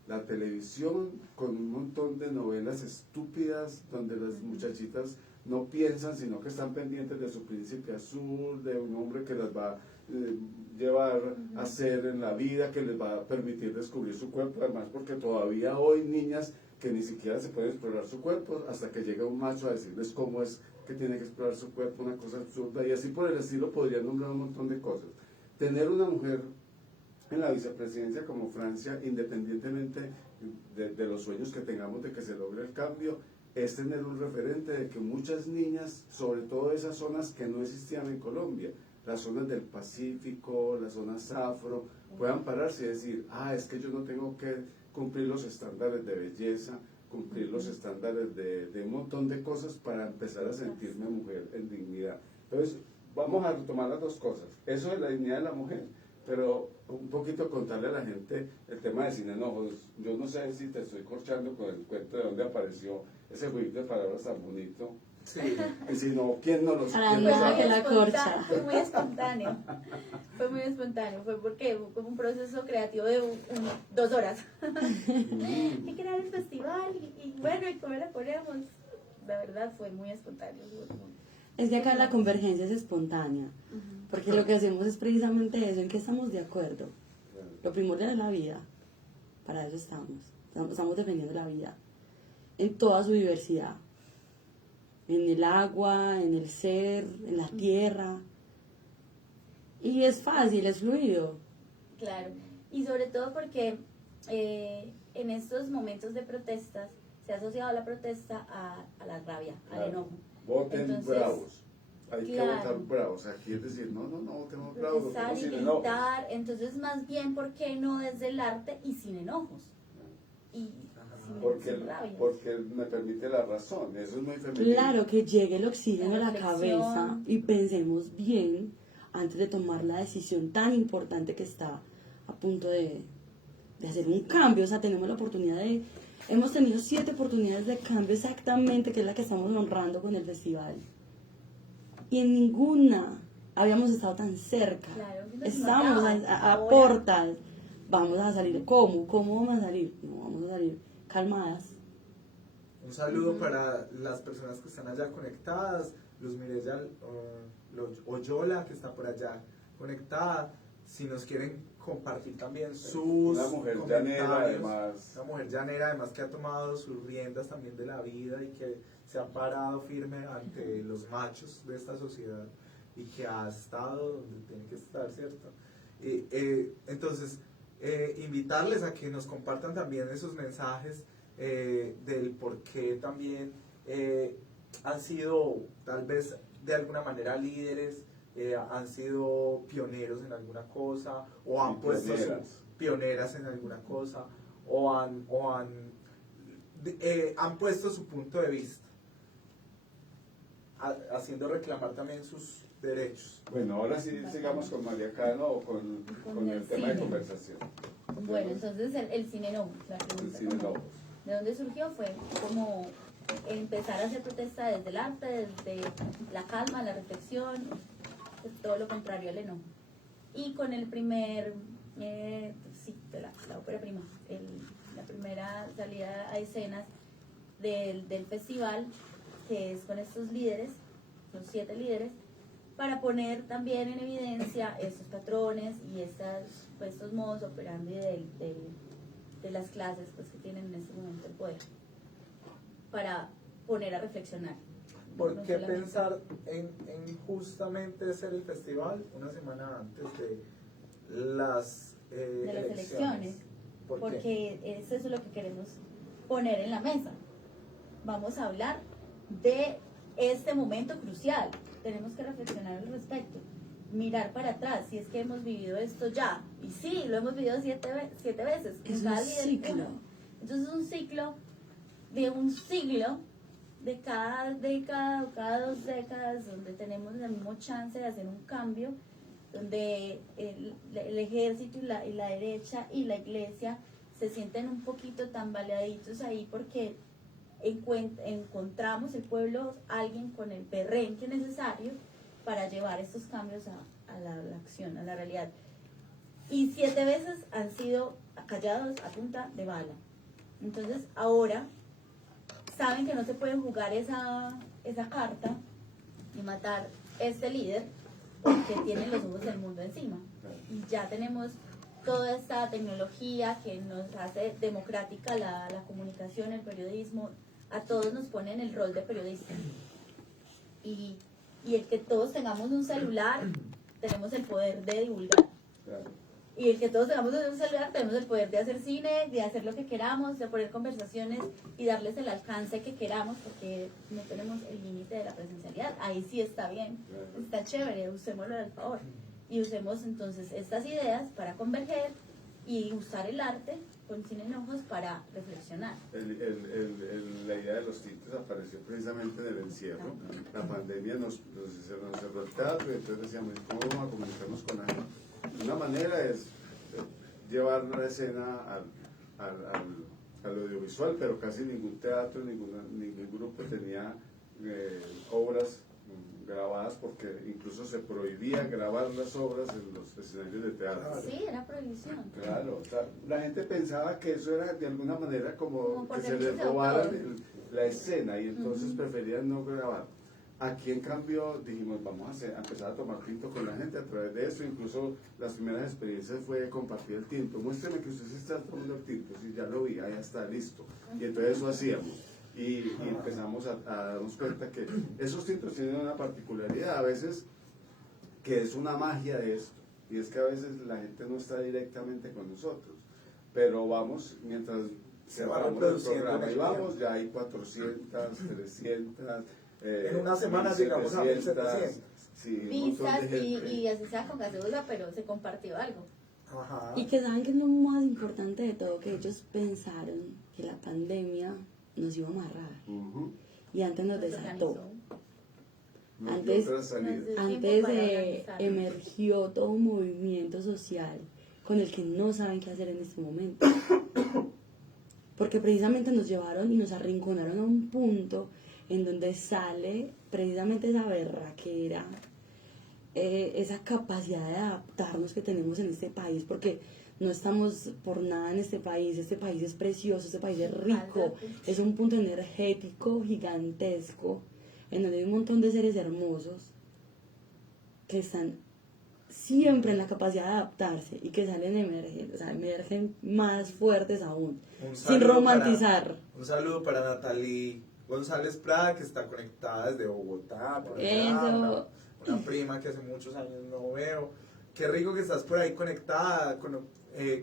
La televisión con un montón de novelas estúpidas donde las muchachitas no piensan, sino que están pendientes de su príncipe azul, de un hombre que las va a llevar a hacer en la vida, que les va a permitir descubrir su cuerpo, además porque todavía hoy niñas que ni siquiera se pueden explorar su cuerpo hasta que llega un macho a decirles cómo es que tiene que explorar su cuerpo, una cosa absurda, y así por el estilo podría nombrar un montón de cosas. Tener una mujer en la vicepresidencia como Francia, independientemente de los sueños que tengamos de que se logre el cambio, es tener un referente de que muchas niñas, sobre todo esas zonas que no existían en Colombia, las zonas del Pacífico, las zonas afro, puedan pararse y decir, es que yo no tengo que cumplir los estándares de belleza, cumplir los estándares de un montón de cosas para empezar a sentirme mujer en dignidad. Entonces, vamos a retomar las dos cosas. Eso es la dignidad de la mujer, pero un poquito contarle a la gente el tema de Sin Enojos. Yo no sé si te estoy corchando con el cuento de dónde apareció ese juego de palabras tan bonito. Sí. Y si no, ¿quién no los Para quién no lo que sabe? la corcha. Fue muy espontáneo. Fue muy espontáneo. Fue porque fue un proceso creativo de 2 horas. Y crear el festival. Y bueno, ¿y cómo la ponemos? La verdad fue muy espontáneo. Es que acá la convergencia es espontánea, porque lo que hacemos es precisamente eso, en que estamos de acuerdo. Lo primordial es la vida, para eso estamos defendiendo la vida, en toda su diversidad, en el agua, en el ser, en la tierra, y es fácil, es fluido. Claro, y sobre todo porque en estos momentos de protestas se ha asociado la protesta a la rabia, al enojo. Voten Entonces, bravos. Hay claro. que votar bravos. Aquí es decir, no, votemos bravos. Protestar votemos y sin enojos. gritar, entonces más bien, ¿por qué no desde el arte y sin enojos? Y sin rabia. Porque me permite la razón, eso es muy femenino. Claro, que llegue el oxígeno a La la reflexión. cabeza y pensemos bien antes de tomar la decisión tan importante que está a punto de hacer un cambio. O sea, tenemos la oportunidad hemos tenido 7 oportunidades de cambio exactamente, que es la que estamos honrando con el festival. Y en ninguna habíamos estado tan cerca. Claro, Estamos a ahora. portas. Vamos a salir. ¿Cómo? ¿Cómo vamos a salir? No, vamos a salir calmadas. Un saludo para las personas que están allá conectadas, Luz Mireya Oyola, que está por allá conectada. Si nos quieren compartir también sus Una mujer comentarios. llanera, además. Una mujer llanera, además, que ha tomado sus riendas también de la vida y que se ha parado firme ante los machos de esta sociedad y que ha estado donde tiene que estar, ¿cierto? Entonces, invitarles a que nos compartan también esos mensajes del por qué también han sido tal vez de alguna manera líderes, han sido pioneros en alguna cosa o han puesto pioneras en alguna cosa o han puesto su punto de vista, haciendo reclamar también sus derechos. Bueno, ahora sí sigamos con María Cano o con el tema de conversación. Bueno, entonces el Sin Enojos, la pregunta Sin como, enojos. ¿de dónde surgió? Fue como empezar a hacer protesta desde el arte, desde la calma, la reflexión, pues, todo lo contrario al enojo. Y con el primer, de la ópera prima, la primera salida a escenas del festival, que es con estos líderes, los 7 líderes, para poner también en evidencia estos patrones y estos modos operandi de las clases pues, que tienen en este momento el poder, para poner a reflexionar. ¿Por No qué solamente- pensar en justamente hacer el festival una semana antes de las de las elecciones? ¿Por qué? Porque eso es lo que queremos poner en la mesa. Vamos a hablar de este momento crucial. Tenemos que reflexionar al respecto, mirar para atrás, si es que hemos vivido esto ya. Y sí, lo hemos vivido 7 veces. Es Cada un líder ciclo. uno. Entonces es un ciclo de un siglo, de cada década o cada 2 décadas, donde tenemos el mismo chance de hacer un cambio, donde el ejército y la derecha y la iglesia se sienten un poquito tambaleaditos ahí porque encontramos el pueblo alguien con el perrenque necesario para llevar estos cambios a la acción, a la realidad. Y 7 veces han sido callados a punta de bala. Entonces ahora saben que no se pueden jugar esa carta y matar este líder porque tienen los ojos del mundo encima. Y ya tenemos toda esta tecnología que nos hace democrática la comunicación, el periodismo. A todos nos pone en el rol de periodista. Y el que todos tengamos un celular, tenemos el poder de divulgar. Claro. Y el que todos tengamos un celular, tenemos el poder de hacer cine, de hacer lo que queramos, de poner conversaciones y darles el alcance que queramos, porque no tenemos el límite de la presencialidad. Ahí sí está bien, está chévere, usémoslo al favor. Y usemos entonces estas ideas para converger y usar el arte con Sin Enojos para reflexionar. La idea de los tintes apareció precisamente en el encierro. La pandemia se nos cerró el teatro y entonces decíamos, ¿cómo vamos a comunicarnos con la gente? Una manera es llevar la escena al audiovisual, pero casi ningún teatro, ningún grupo tenía obras grabadas, porque incluso se prohibía grabar las obras en los escenarios de teatro. Sí, era prohibición. Claro, o sea, la gente pensaba que eso era de alguna manera como por que se derechos les de robaran autor. la escena y entonces preferían no grabar. Aquí en cambio dijimos, vamos a empezar a tomar tinto con la gente a través de eso. Incluso las primeras experiencias fue compartir el tinto. Muéstrame que usted se está tomando el tinto. Sí, ya lo vi, ahí está, listo. Y entonces eso hacíamos. Y empezamos a darnos cuenta que esos tintos tienen una particularidad a veces, que es una magia de esto. Y es que a veces la gente no está directamente con nosotros. Pero vamos, mientras Se va cerramos el reproduciendo programa en y el vamos, tiempo. ya hay 400, 300... En una semana llegamos a 1700. Sí, un montón Vistas de gente. y así sea con gaseosa, pero se compartió algo. Ajá. Y que saben que es lo más importante de todo, que ellos pensaron que la pandemia nos iba a amarrar. Ujú. Y antes nos desató. organizó. Nos Antes- dio otra salida. nos dio- Antes tiempo para organizarnos. emergió todo un movimiento social con el que no saben qué hacer en este momento. Porque precisamente nos llevaron y nos arrinconaron a un punto en donde sale precisamente esa berraquera, esa capacidad de adaptarnos que tenemos en este país, porque no estamos por nada en este país es precioso, este país es rico, es un punto energético gigantesco, en donde hay un montón de seres hermosos que están siempre en la capacidad de adaptarse y que salen emergen más fuertes aún, Un sin saludo romantizar. Un saludo para Natalie González Prada, que está conectada desde Bogotá. Por allá, Eso. una prima que hace muchos años no veo. Qué rico que estás por ahí conectada.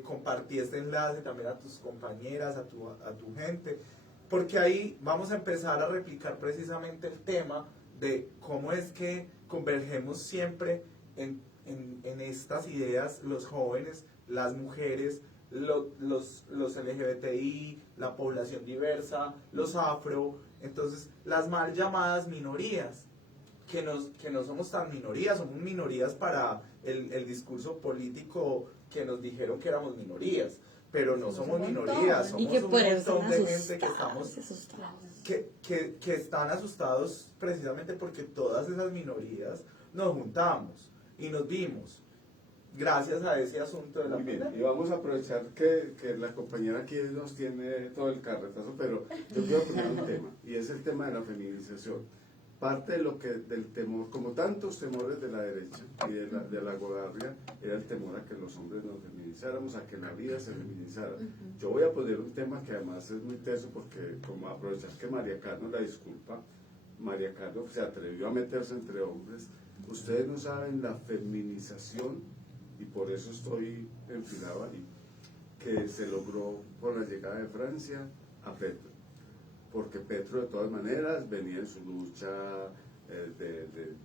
Compartí este enlace también a tus compañeras, a tu gente. Porque ahí vamos a empezar a replicar precisamente el tema de cómo es que convergemos siempre en estas ideas, los jóvenes, las mujeres, los LGBTI, la población diversa, los afro, entonces las mal llamadas minorías, que no somos tan minorías, somos minorías para el discurso político que nos dijeron que éramos minorías, pero no somos un montón. minorías, Y somos que un por eso montón están de gente que asustados, estamos asustados. que están asustados precisamente porque todas esas minorías nos juntamos y nos vimos gracias a ese asunto de la Muy bien, y pandemia. vamos a aprovechar que la compañera aquí nos tiene todo el carretazo, pero yo quiero poner un tema, y es el tema de la feminización. Parte del temor, como tantos temores de la derecha y de la godarria, era el temor a que los hombres nos feminizáramos, a que la vida se feminizara. Yo voy a poner un tema que además es muy teso, porque como aprovechar que María Carlos la disculpa, María Carlos se atrevió a meterse entre hombres. Ustedes no saben la feminización, y por eso estoy enfilado ahí, que se logró con la llegada de Francia a Petro. Porque Petro de todas maneras venía en su lucha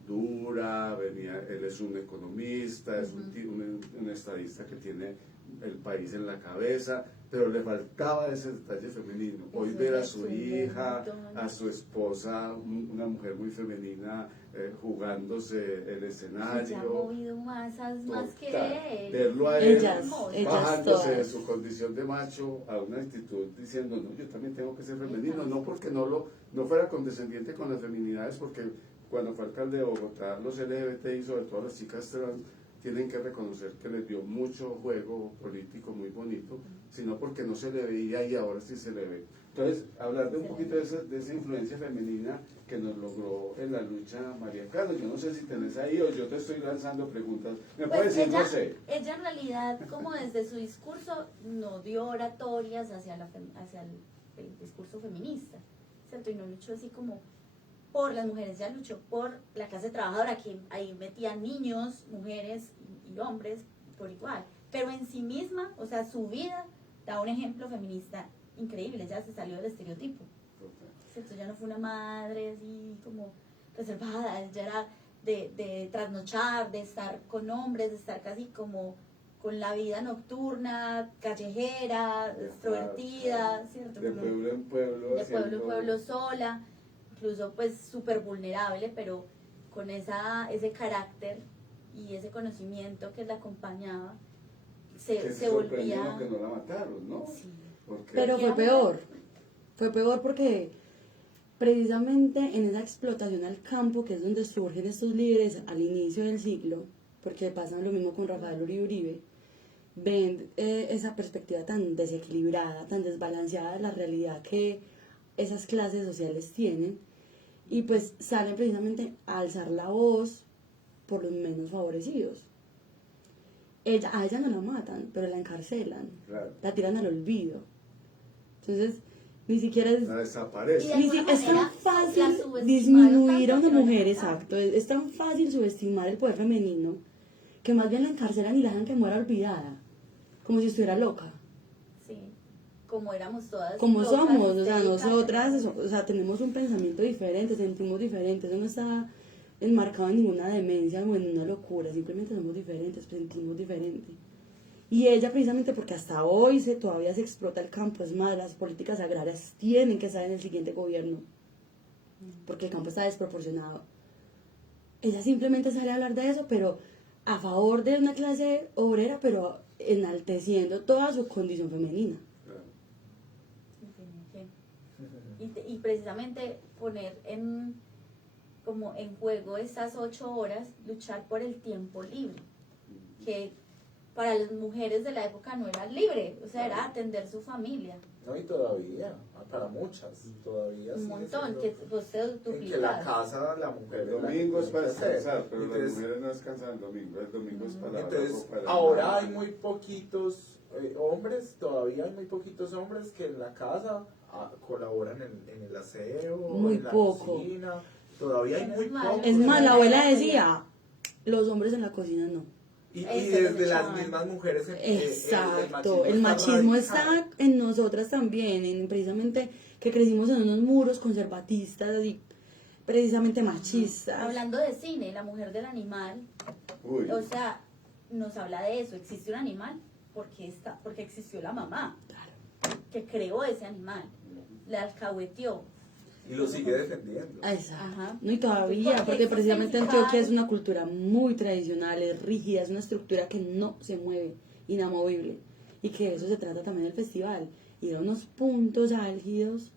dura, él es un economista, es un estadista que tiene el país en la cabeza, pero le faltaba ese detalle femenino. Hoy ver a su hija, a su esposa, una mujer muy femenina, jugándose el Se ha escenario. movido masas más que Total. él. Verlo a él Ellas bajándose de todas. su condición de macho a una actitud diciendo, no, yo también tengo que ser femenino, no porque no fuera condescendiente con las feminidades, porque cuando fue alcalde de Bogotá, los LGBTI, sobre todo las chicas trans, tienen que reconocer que les dio mucho juego político muy bonito, sino porque no se le veía y ahora sí se le ve. Entonces, hablar de un poquito de esa influencia femenina que nos logró en la lucha María Carlos. Yo no sé si tenés ahí o yo te estoy lanzando preguntas. ¿Me puedes Pues decir, no sé? ella en realidad, como desde su discurso, no dio oratorias hacia el discurso feminista, ¿cierto? Y no luchó así como por las mujeres, ya luchó por la clase trabajadora, que ahí metían niños, mujeres y hombres por igual. pero en sí misma, o sea, su vida da un ejemplo feminista increíble, ella se salió del estereotipo. ¿Cierto? Ya no fue una madre así como reservada, ella era de trasnochar, de estar con hombres, de estar casi como con la vida nocturna, callejera, extrovertida, ¿cierto? De Como pueblo en pueblo. de pueblo en haciendo- pueblo sola, incluso pues súper vulnerable, pero con ese carácter y ese conocimiento que la acompañaba, que se sorprendió volvía... que no la mataron, ¿no? Sí. Porque Pero fue peor porque precisamente en esa explotación al campo, que es donde surgen estos líderes al inicio del siglo, porque pasa lo mismo con Rafael Uribe Uribe, ven esa perspectiva tan desequilibrada, tan desbalanceada de la realidad que esas clases sociales tienen, y pues salen precisamente a alzar la voz por los menos favorecidos. A ella no la matan, pero la encarcelan, claro, la tiran al olvido. Entonces, ni siquiera es, la desaparece. Y de ni alguna si- es tan manera, fácil la subestimaron disminuir a tanto una que no la mujer, mataron. exacto. Es tan fácil subestimar el poder femenino que más bien la encarcelan y la dejan que muera olvidada, como si estuviera loca. Sí, como éramos todas. Como locas, somos, o sea, histéricas, nosotras, o sea, tenemos un pensamiento diferente, sentimos diferente, eso no está enmarcado en ninguna demencia o en una locura, simplemente somos diferentes, sentimos diferente. Y ella precisamente porque hasta hoy todavía se explota el campo, es más, las políticas agrarias tienen que estar en el siguiente gobierno, porque el campo está desproporcionado. Ella simplemente sale a hablar de eso, pero a favor de una clase obrera, pero enalteciendo toda su condición femenina. Claro. Y precisamente poner como en juego esas 8 horas, luchar por el tiempo libre, que para las mujeres de la época no era libre, o sea, era atender su familia, No, y todavía, para muchas, todavía un sigue montón, siendo- que vos te en que la duplicas. casa, la mujer... El es la que domingo es tiene para que hacer. descansar, pero las Entonces, mujeres no descansan el domingo es para lavar la Entonces, ropa. ahora hay muy poquitos hombres, todavía hay muy poquitos hombres que en la casa colaboran en el aseo, Muy en la poco. cocina. Todavía hay muy Es más, pocos. Es más, la la abuela abuela decía, los hombres en la cocina no. Y Eso desde les las echaban. mismas mujeres. Exacto, el machismo está en nosotras también, en precisamente que crecimos en unos muros conservatistas y precisamente machistas. Hablando de cine, La mujer del animal, Uy, o sea, nos habla de eso, existe un animal porque existió la mamá, que creó ese animal, la alcahueteó. Y lo sigue defendiendo. Exacto. Ajá. No, y todavía, Porque porque existe precisamente el Antioquia es fiscal. una cultura muy tradicional, es rígida, es una estructura que no se mueve, inamovible. Y que de eso se trata también el festival. Ir a unos puntos álgidos,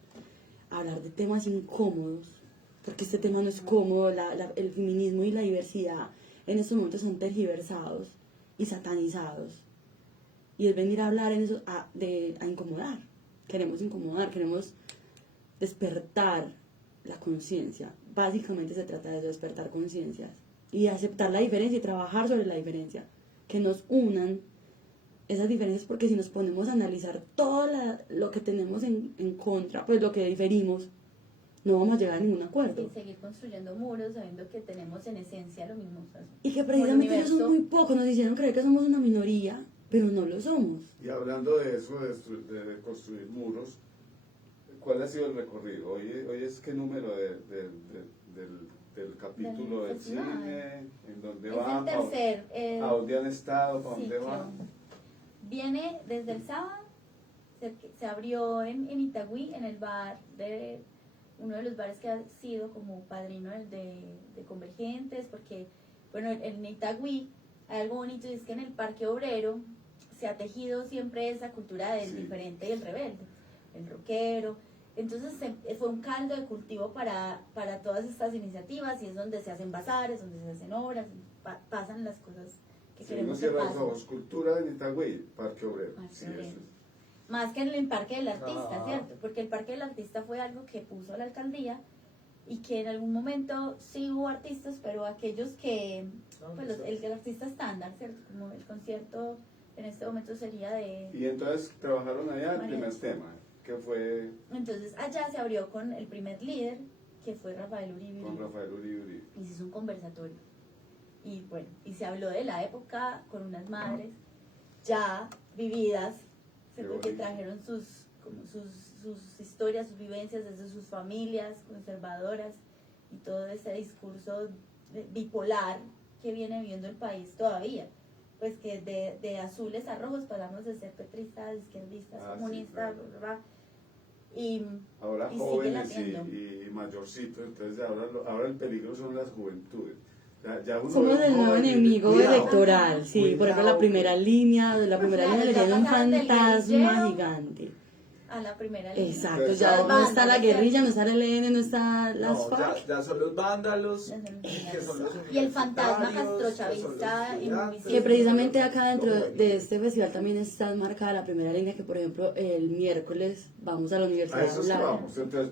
hablar de temas incómodos, porque este tema no es cómodo, el feminismo y la diversidad en estos momentos son tergiversados y satanizados. Y es venir a hablar en eso, a incomodar. Queremos incomodar, queremos despertar la conciencia. Básicamente se trata de eso, despertar conciencias y aceptar la diferencia y trabajar sobre la diferencia, que nos unan esas diferencias, porque si nos ponemos a analizar todo lo que tenemos en contra, pues lo que diferimos, no vamos a llegar a ningún acuerdo. Y seguir construyendo muros sabiendo que tenemos en esencia lo mismo. O sea, Y que como el precisamente ellos son universo. muy pocos, nos hicieron creer que somos una minoría, pero no lo somos. y hablando de eso, de construir muros, ¿cuál ha sido el recorrido? Hoy es qué número del capítulo Del del festival. cine, en dónde Es van, el tercer a dónde han estado, para dónde ciclo. van. Viene desde el sábado, se abrió en Itagüí, en el bar de uno de los bares que ha sido como padrino de Convergentes, porque, bueno, en Itagüí hay algo bonito, y es que en el Parque Obrero se ha tejido siempre esa cultura del Sí. diferente y el rebelde, el rockero. Entonces fue un caldo de cultivo para todas estas iniciativas, y es donde se hacen bazares, donde se hacen obras, pasan las cosas que Si uno queremos que cierra los pasen. ojos, cultura en Itagüí, Parque Obrero. Parque Sí, Obrero. eso es. Más que en el Parque del Artista, Ah. ¿cierto? Porque el Parque del Artista fue algo que puso la alcaldía, y que en algún momento sí hubo artistas, pero aquellos que, pues el artista estándar, ¿cierto? Como el concierto en este momento sería de... Y entonces trabajaron allá el María. primer tema, que fue Entonces allá se abrió con el primer líder, que fue Rafael Uribe con Uribe, Rafael Uribe Uribe. y se hizo un conversatorio. Y bueno, y se habló de la época con unas madres. ya vividas, Qué ¿cierto? Que bonito. trajeron sus historias, sus vivencias desde sus familias conservadoras y todo ese discurso bipolar que viene viviendo el país todavía. Pues que de azules a rojos pasamos de ser petristas, izquierdistas, Ah, sí, comunistas, claro. ¿verdad? Y Ahora y sigue jóvenes latiendo. y mayorcitos, entonces ahora el peligro son las juventudes. Ya uno Somos ve el un nuevo joven y dice, enemigo "Cuidado". electoral, sí, por ejemplo la Cuidado, primera que- línea, le Claro, tiene ya un pasaron del fantasma guerrillero gigante. a la primera línea. Exacto, Pues, ya no está la Bandas, guerrilla, no está el ELN, no está las No, FARC. ya son los vándalos, Ya son los que son los y el fantasma universitarios, castrochavista que son los estudiantes, Que precisamente que son acá los dentro jóvenes. de este festival también está marcada la primera línea, que por ejemplo el miércoles vamos a la A Universidad eso es que Hablada. vamos. Entonces,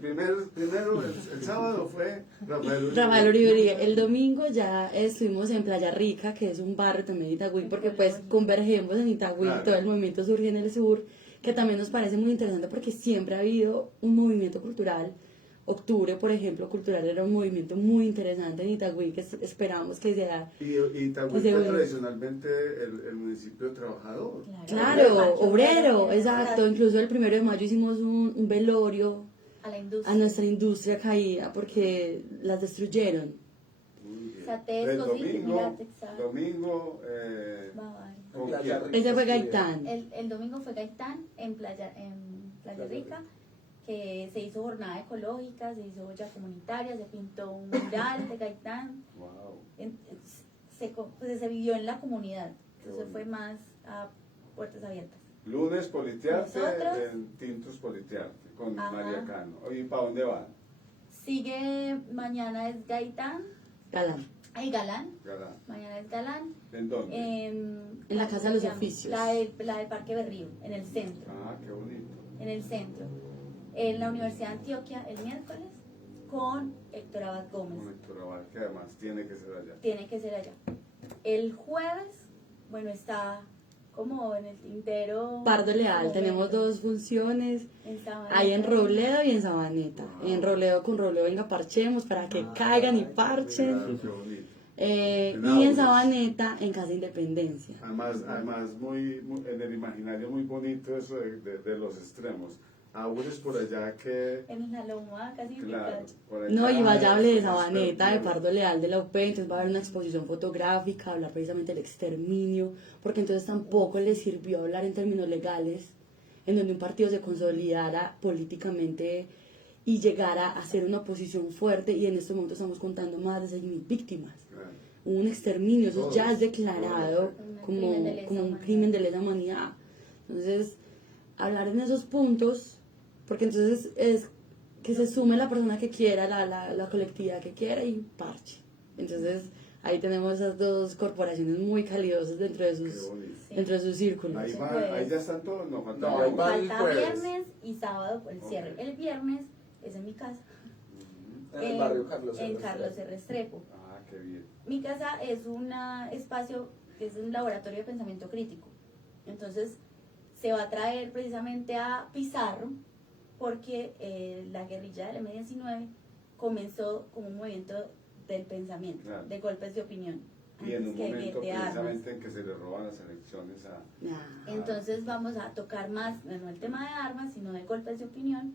primero el sábado fue Rafael Uribe. El domingo ya estuvimos en Playa Rica, que es un barrio también de Itagüí, porque pues convergemos en Itagüí, Claro. todo el movimiento surge en el sur, que también nos parece muy interesante porque siempre ha habido un movimiento cultural. Octubre, por ejemplo, cultural era un movimiento muy interesante en Itagüí, que esperamos que sea... Y Itagüí Ese fue bueno. tradicionalmente el municipio trabajador. Claro, obrero, obrero, exacto. Incluso el 1 de mayo hicimos un velorio A la industria. a nuestra industria caída porque las destruyeron. Muy bien. Satés, El cositas, domingo, mira, texal. ¿con Playa quién? Rica. Ese fue Gaitán. El domingo fue Gaitán en Playa Rica, que se hizo jornada ecológica, se hizo olla comunitaria, se pintó un mural de Gaitán, Wow. pues, se vivió en la comunidad. Qué Eso bonito. fue más a puertas abiertas. Lunes Politearte, Nosotros. en Tintos Politearte, con Ajá. María Cano. ¿Y para dónde van? Sigue, mañana es Gaitán, Galán. y Galán, Galán. mañana es Galán. ¿En dónde? En la Casa de los Oficios. La del Parque Berrío, en el centro. Ah, qué bonito. En el centro. En la Universidad de Antioquia el miércoles con Héctor Abad Gómez. Con Héctor Abad, que además tiene que ser allá. Tiene que ser allá. El jueves, bueno, está como en el tintero. Pardo Leal, como tenemos medio, dos funciones. en Sabaneta. Hay en Robledo y en Sabaneta. En Robledo con Robledo, venga, parchemos para que caigan y parchen. Claro, qué bonito. Y en Sabaneta, en Casa Independencia. Además en el imaginario muy bonito eso de los extremos. Aures por allá que... En la Loma, casi Claro, Picacho. por allá. No, y Vallable de con Sabaneta, de exterminio. Pardo Leal de la UP, entonces va a haber una exposición fotográfica, hablar precisamente del exterminio, porque entonces tampoco les sirvió hablar en términos legales, en donde un partido se consolidara políticamente y llegara a ser una oposición fuerte, y en este momento estamos contando más de 6.000 víctimas. Claro. Hubo un exterminio, eso ya es Todos, declarado Un crimen de lesa como un humanidad. crimen de lesa humanidad. Entonces, hablar en esos puntos, porque entonces es que se sume la persona que quiera, la colectividad que quiera y parche. Entonces, ahí tenemos esas dos corporaciones muy calidosas dentro de Qué sus, bonito. dentro de sus círculos. Ahí, Se va, puede. ahí ya están todos, no falta No, nada. ahí va el Falta jueves. viernes y sábado por el cierre. Ok. El viernes es en mi casa. En el barrio Carlos En R. Carlos Restrepo. R. Restrepo. Ah, qué bien. Mi casa es un espacio, es un laboratorio de pensamiento crítico. Entonces, se va a traer precisamente a Pizarro, porque la guerrilla del M-19 comenzó como un movimiento del pensamiento, Claro. de golpes de opinión. Y en un antes que momento de armas. precisamente en que se le roban las elecciones a... Ah, Entonces vamos a tocar más, no el tema de armas, sino de golpes de opinión,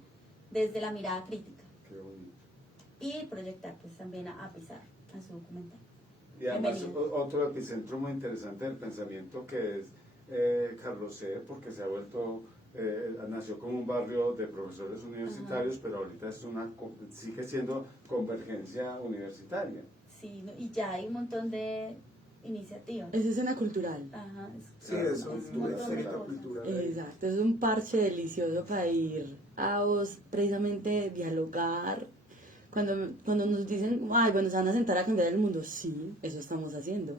desde la mirada crítica. Qué bonito. Y proyectar pues también a Pizarro, a su documental. Y además Bienvenido. otro epicentro muy interesante del pensamiento que es Carlos C., porque se ha vuelto, nació como un barrio de profesores universitarios, pero ahorita es sigue siendo convergencia universitaria. Sí, ¿no? Y ya hay un montón de iniciativas. es escena cultural. Ajá, Sí, es un un montón de centro cosas. cultural. Exacto, es un parche delicioso para ir a vos, precisamente dialogar. Cuando nos dicen, ay, bueno, se van a sentar a cambiar el mundo, sí, eso estamos haciendo.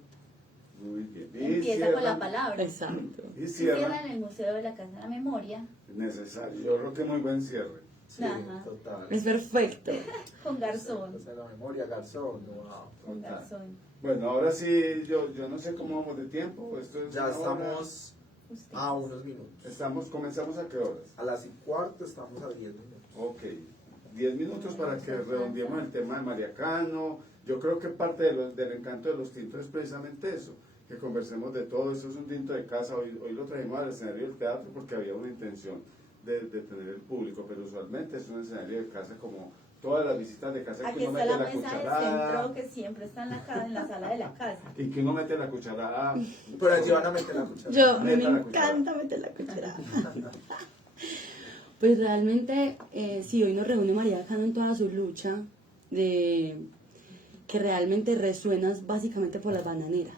Muy bien. Empieza con la palabra. Exacto. Y Cierran cierran. en el Museo de la Casa de la Memoria, Necesario. Yo creo que muy buen cierre. Sí, Ajá. total. Es perfecto. con Garzón. O sea, la memoria, Garzón, wow. Con Total. Garzón. Bueno, ahora sí, yo no sé cómo vamos de tiempo. Esto es Ya una hora. estamos Usted. a unos minutos. Comenzamos a qué horas. A las 1:15 estamos a 10 minutos. Ok, 10 minutos para que redondeemos el tema de María Cano. Yo creo que parte del encanto de los tintos es precisamente eso, que conversemos de todo. Esto es un tinto de casa. Hoy lo trajimos al escenario del teatro porque había una intención de tener el público, pero usualmente es un escenario de casa como todas las visitas de casa, Aquí que uno está mete la la mesa de cucharada centro que siempre está en la sala de la casa. y que uno mete la cucharada. Por allí van a meter la cuchara. Yo, a mí me Meta la encanta meter la cuchara. Pues realmente, sí, hoy nos reúne María Cano en toda su lucha, que realmente resuena básicamente por las bananeras.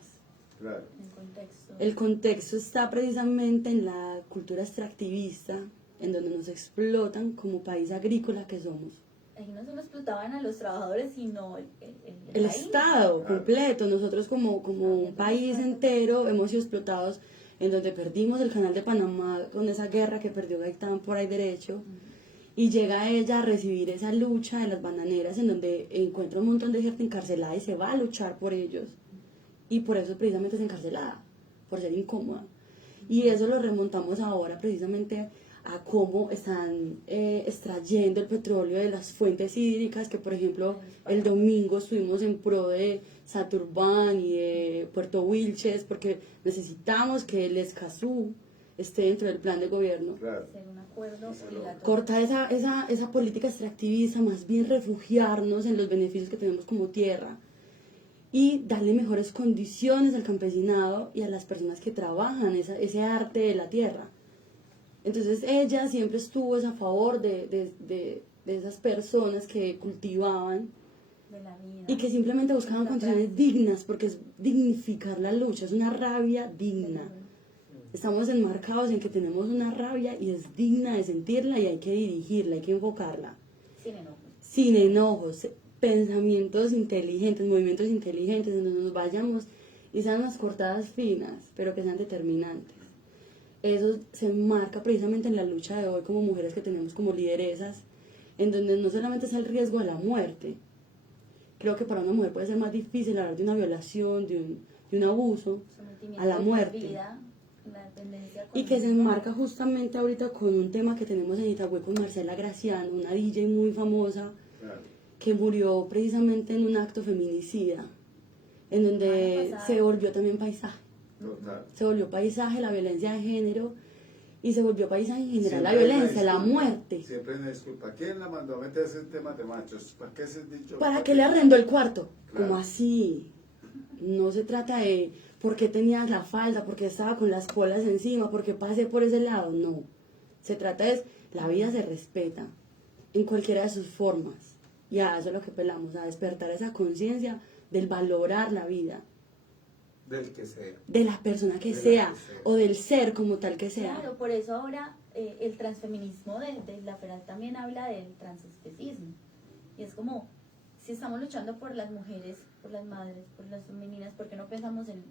Claro. El contexto. El contexto está precisamente en la cultura extractivista, en donde nos explotan como país agrícola que somos. Ahí no solo explotaban a los trabajadores, sino El país. Estado Claro. completo, nosotros como un país entero hemos sido explotados, en donde perdimos el canal de Panamá con esa guerra que perdió Gaitán por ahí derecho, y llega ella a recibir esa lucha de las bananeras, en donde encuentra un montón de gente encarcelada y se va a luchar por ellos, y por eso precisamente es encarcelada, por ser incómoda. Y eso lo remontamos ahora precisamente a cómo están extrayendo el petróleo de las fuentes hídricas, que por ejemplo el domingo estuvimos en pro de Santurbán y de Puerto Wilches, porque necesitamos que el Escazú esté dentro del plan de gobierno. Claro. Hacer un acuerdo obligatorio. Cortar esa política extractivista, más bien refugiarnos en los beneficios que tenemos como tierra y darle mejores condiciones al campesinado y a las personas que trabajan ese arte de la tierra. Entonces ella siempre estuvo a favor de esas personas que cultivaban De la vida. y que simplemente buscaban condiciones dignas, porque es dignificar la lucha, es una rabia digna. Estamos enmarcados en que tenemos una rabia y es digna de sentirla y hay que dirigirla, hay que enfocarla. Sin enojo. Sin enojos, pensamientos inteligentes, movimientos inteligentes, en donde nos vayamos y sean unas cortadas finas, pero que sean determinantes. Eso se enmarca precisamente en la lucha de hoy como mujeres que tenemos como lideresas, en donde no solamente es el riesgo a la muerte. Creo que para una mujer puede ser más difícil hablar de una violación, de un abuso, Sometimiento a la por muerte. vida, la dependencia Y que se económica. enmarca justamente ahorita con un tema que tenemos en Itagüí con Marcela Graciano, una DJ muy famosa, Claro. que murió precisamente en un acto feminicida, en donde Semana pasada. se volvió también paisaje. Total. Se volvió paisaje la violencia de género y se volvió paisaje en general la Siempre hay una violencia, la disculpa, muerte. Siempre hay una disculpa. ¿Quién la mandó a meterse en temas de machos? ¿Para qué se ha dicho? ¿Para qué le arrendó el cuarto? Claro. Como así. No se trata de por qué tenías la falda, por qué estaba con las colas encima, por qué pasé por ese lado. No. Se trata de la vida se respeta en cualquiera de sus formas. Y a eso es lo que pelamos, a despertar esa conciencia del valorar la vida, Del que sea. de la persona que De la sea, que sea. o del ser como tal que sea. Claro, por eso ahora el transfeminismo de la FERAL también habla del transespecismo. Y es como, si estamos luchando por las mujeres, por las madres, por las femeninas, ¿por qué no pensamos en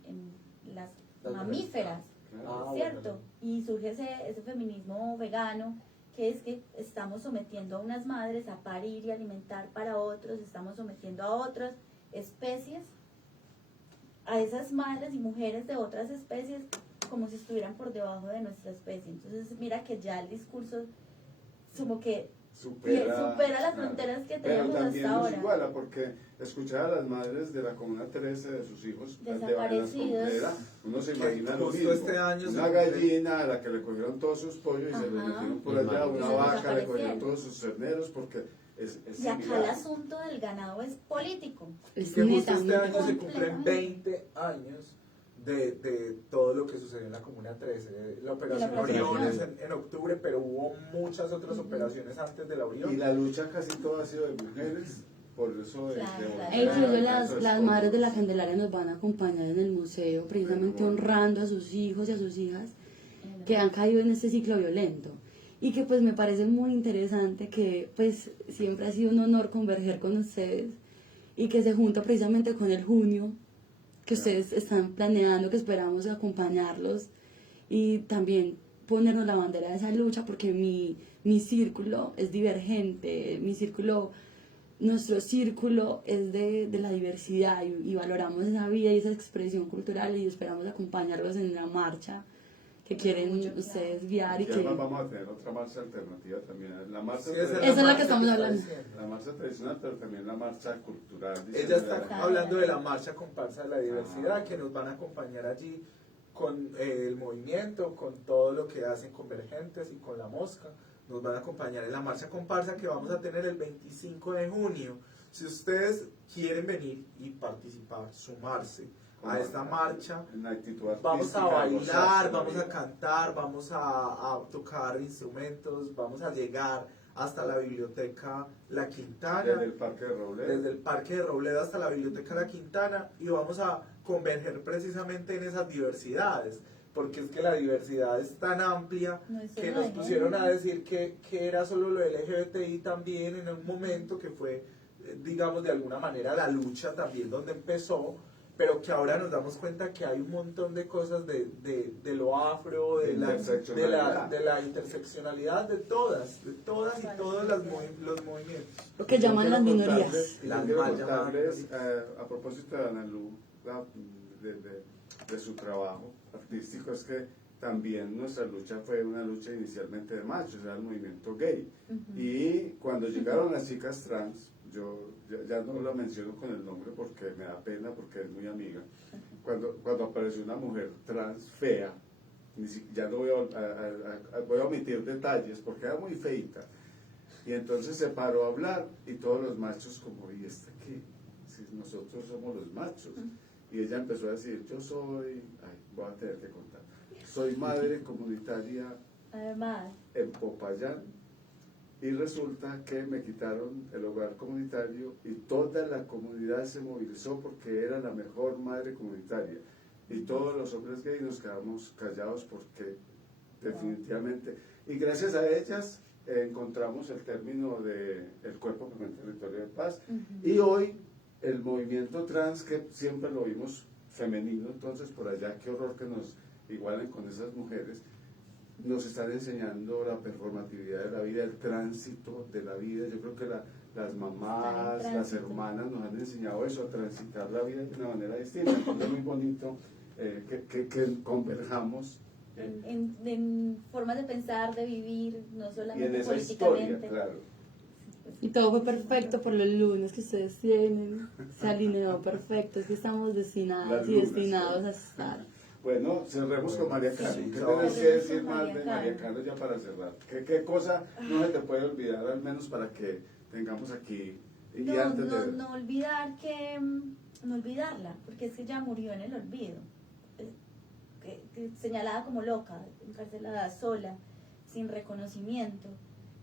las Las mamíferas? Claro. Ah, ¿Cierto? Y surge ese feminismo vegano, que es que estamos sometiendo a unas madres a parir y alimentar para otros, estamos sometiendo a otras especies, a esas madres y mujeres de otras especies, como si estuvieran por debajo de nuestra especie. Entonces mira que ya el discurso como que supera las claro. fronteras que Pero teníamos también hasta nos ahora. iguala, porque escuchar a las madres de la Comuna 13 de sus hijos de Bananas Desaparecidos. Complera, uno se Que imagina lo justo mismo. este año se Una cumple- gallina a la que le cogieron todos sus pollos y se le Ajá. metieron por Y allá, más. una Y vaca se le cogieron desaparecieron. todos sus terneros, porque es Y acá el similar. asunto del ganado es político. Es que justo este netamente año se cumplen completamente. 20 años de todo lo que sucedió en la Comuna 13. La operación La operación Orión es Orión. en octubre, pero hubo muchas otras operaciones antes de la Orión. Y la lucha casi toda ha sido de mujeres, por eso de Claro, claro. E incluso volver a las esos madres de la fondos. Candelaria nos van a acompañar en el museo, precisamente Bueno. honrando a sus hijos y a sus hijas que han caído en este ciclo violento. Y que pues me parece muy interesante que pues siempre ha sido un honor converger con ustedes y que se junta precisamente con el junio que ustedes están planeando, que esperamos acompañarlos y también ponernos la bandera de esa lucha, porque mi círculo es divergente, nuestro círculo es de la diversidad y valoramos esa vida y esa expresión cultural y esperamos acompañarlos en la marcha que quieren ustedes guiar y Y además que... vamos a tener otra marcha alternativa también. La marcha Sí, esa tradicional, Eso es lo marcha que estamos está hablando. diciendo. la marcha tradicional, pero también la marcha cultural. Ella está Exacto. hablando de la marcha comparsa de la diversidad, que nos van a acompañar allí con el movimiento, con todo lo que hacen Convergentes y con La Mosca. Nos van a acompañar en la marcha comparsa que vamos a tener el 25 de junio. Si ustedes quieren venir y participar, sumarse a esta marcha, En actitud vamos a artística, bailar, gozarse la vamos a vida. cantar, vamos a tocar instrumentos, vamos a llegar hasta la biblioteca La Quintana, Desde el Parque de Robledo. desde el Parque de Robledo hasta la biblioteca La Quintana, y vamos a converger precisamente en esas diversidades, porque es que la diversidad es tan amplia No es que solo nos de pusieron a género. decir que era solo lo LGBTI también en un momento que fue, digamos, de alguna manera la lucha también donde empezó, pero que ahora nos damos cuenta que hay un montón de cosas de lo afro, de la interseccionalidad de todas y todos los movimientos. Lo que llaman las minorías. Las Quiero mal llamadas contarles, minorías. a propósito de Ana Lu, de su trabajo artístico, es que también nuestra lucha fue una lucha inicialmente de machos, era el movimiento gay. Y cuando llegaron las chicas trans, yo ya no la menciono con el nombre porque me da pena, porque es muy amiga, cuando apareció una mujer trans fea, ya no voy a omitir detalles porque era muy feita, y entonces se paró a hablar y todos los machos como, ¿y esta qué? Si nosotros somos los machos. Y ella empezó a decir, yo soy, voy a tener que contar, soy madre comunitaria Además, en Popayán, y resulta que me quitaron el hogar comunitario y toda la comunidad se movilizó porque era la mejor madre comunitaria. Y todos los hombres gays nos quedamos callados porque definitivamente, y gracias a ellas encontramos el término de el cuerpo como el territorio de paz. Y hoy el movimiento trans, que siempre lo vimos femenino, entonces por allá qué horror que nos igualen con esas mujeres, nos están enseñando la performatividad de la vida, el tránsito de la vida. Yo creo que las mamás, Está en las tránsito. hermanas nos han enseñado eso, a transitar la vida de una manera distinta. Entonces es muy bonito que converjamos en formas de pensar, de vivir, no y en solamente esa historia, políticamente. claro. Y todo fue perfecto por los lunes que ustedes tienen. Se alineó perfecto. Es que estamos destinadas Las y lunas. destinados a estar. Bueno, cerremos con María Carlos. Sí, ¿Qué no. tienes que Cerremos decir con más María de María Carlos. Carlos ya para cerrar? ¿Qué cosa no se te puede olvidar, al menos para que tengamos aquí? Y No, antes no, de... no olvidar que, no olvidarla, porque es que ya murió en el olvido. Señalada como loca, encarcelada, sola, sin reconocimiento.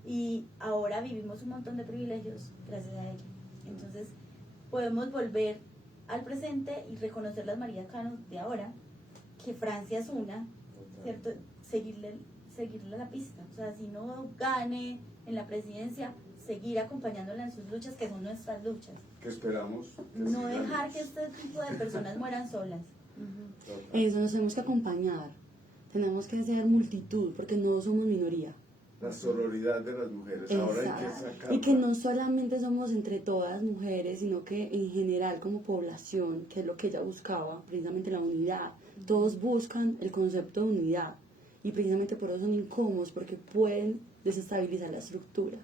Y ahora vivimos un montón de privilegios gracias a ella. Entonces, podemos volver al presente y reconocer las María Cano de ahora, que Francia es una, ¿cierto? Seguirle la pista. O sea, si no gane en la presidencia, seguir acompañándola en sus luchas, que son nuestras luchas. que esperamos. Que No sigamos. dejar que este tipo de personas mueran solas. Total. Eso nos tenemos que acompañar. Tenemos que ser multitud porque no somos minoría. La sororidad de las mujeres. Ahora hay que Exacto. sacarla. Y que no solamente somos entre todas mujeres, sino que en general como población, que es lo que ella buscaba, precisamente la unidad. Todos buscan el concepto de unidad y precisamente por eso son incómodos porque pueden desestabilizar la estructura.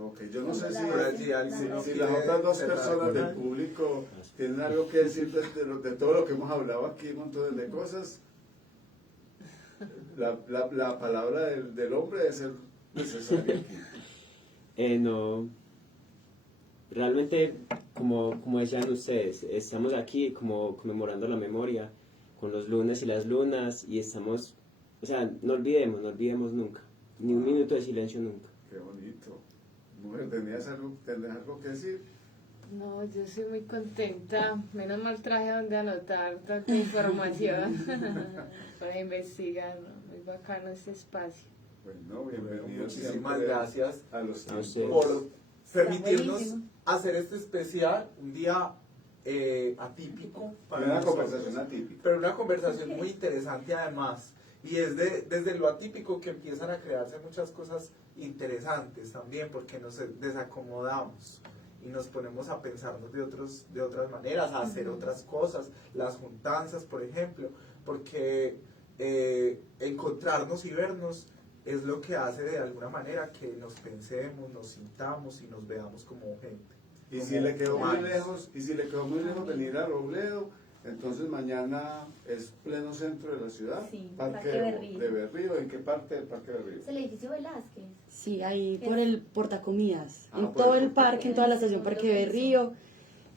Ok, yo no sé si, Por allí alguien si no las quiere otras dos cerrar personas con del algo. público tienen algo que decir de todo lo que hemos hablado aquí, un montón de cosas. La palabra del hombre debe ser necesaria aquí. No, realmente, como decían ustedes, estamos aquí como conmemorando la memoria con los lunes y las lunas y estamos, o sea, no olvidemos nunca, ni un minuto de silencio nunca. Qué bonito. Mujer, ¿tendrías algo que decir? No, yo soy muy contenta. Menos mal traje donde anotar tanta información para investigar, ¿no? Muy bacano este espacio. Bueno, bienvenidos Muchísimas siempre gracias a los A ustedes. tiempos. por permitirnos buenísimo. hacer este especial, un día atípico para Una nosotros, conversación atípica. pero una conversación muy interesante además, y es desde lo atípico que empiezan a crearse muchas cosas interesantes también, porque nos desacomodamos y nos ponemos a pensarnos de otras maneras, a hacer otras cosas, las juntanzas, por ejemplo, porque encontrarnos y vernos es lo que hace de alguna manera que nos pensemos, nos sintamos y nos veamos como gente. Y como si le quedó muy humanos. lejos, venir a Robledo, entonces mañana es pleno centro de la ciudad, Sí, Parque Parque de Berrío. Berrío. ¿En qué parte del Parque de Berrío? Es el edificio Velázquez. Sí, ahí por el portacomidas, Ah, en por todo el el parque, en toda la estación Parque Berrío.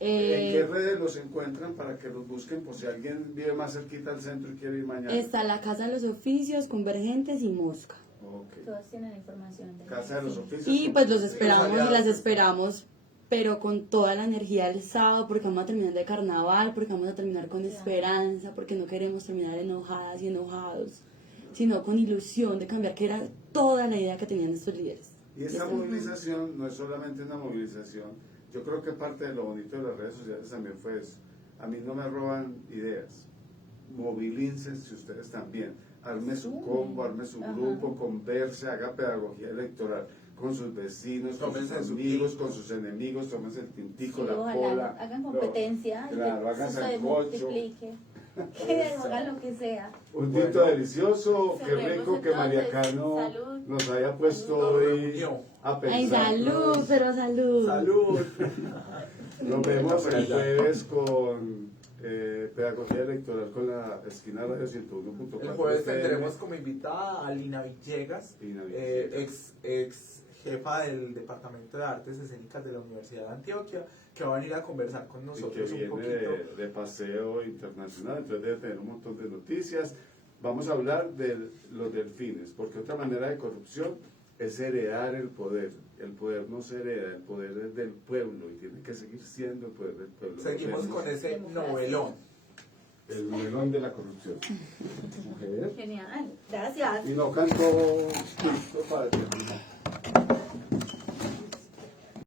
¿En qué redes los encuentran para que los busquen por si alguien vive más cerquita del centro y quiere ir mañana? Está la Casa de los Oficios, Convergentes y Mosca. Ok. Todos tienen la información. Casa de los Oficios. Y pues los esperamos y las esperamos, pero con toda la energía del sábado, porque vamos a terminar de carnaval, porque vamos a terminar con esperanza, porque no queremos terminar enojadas y enojados, sino con ilusión de cambiar, que era toda la idea que tenían estos líderes. Y esa movilización no es solamente una movilización, yo creo que parte de lo bonito de las redes sociales también fue eso. A mí no me roban ideas, movilícense ustedes también, arme su combo, arme su grupo, converse, haga pedagogía electoral con sus vecinos, con sus Tómense su amigos, tinto. con sus enemigos, tómense el tintico, Sí, la ojalá pola. hagan competencia, y Claro, que hagan eso se sancocho. multiplique. Hagan lo que sea. Un tinto Bueno. delicioso, qué Cerremos rico que entonces. María Cano Salud. nos haya puesto Nos hoy reunió. a Ay, pensar. salud, pero salud. ¡Salud! Nos vemos el jueves con pedagogía electoral con la esquina radio 101.4. El jueves FM. tendremos como invitada a Lina Villegas, Lina Villegas. ex jefa del Departamento de Artes Escénicas de la Universidad de Antioquia, que va a venir a conversar con Y que nosotros un viene poquito. de paseo internacional, entonces debe tener un montón de noticias. Vamos a hablar de los delfines, porque otra manera de corrupción es heredar el poder. El poder no se hereda, el poder es del pueblo y tiene que seguir siendo el poder del pueblo. Seguimos Nos con vemos. ese Democracia. novelón. El melón de la corrupción. Mujer. Genial. Gracias. Y no canto Cristo para terminar.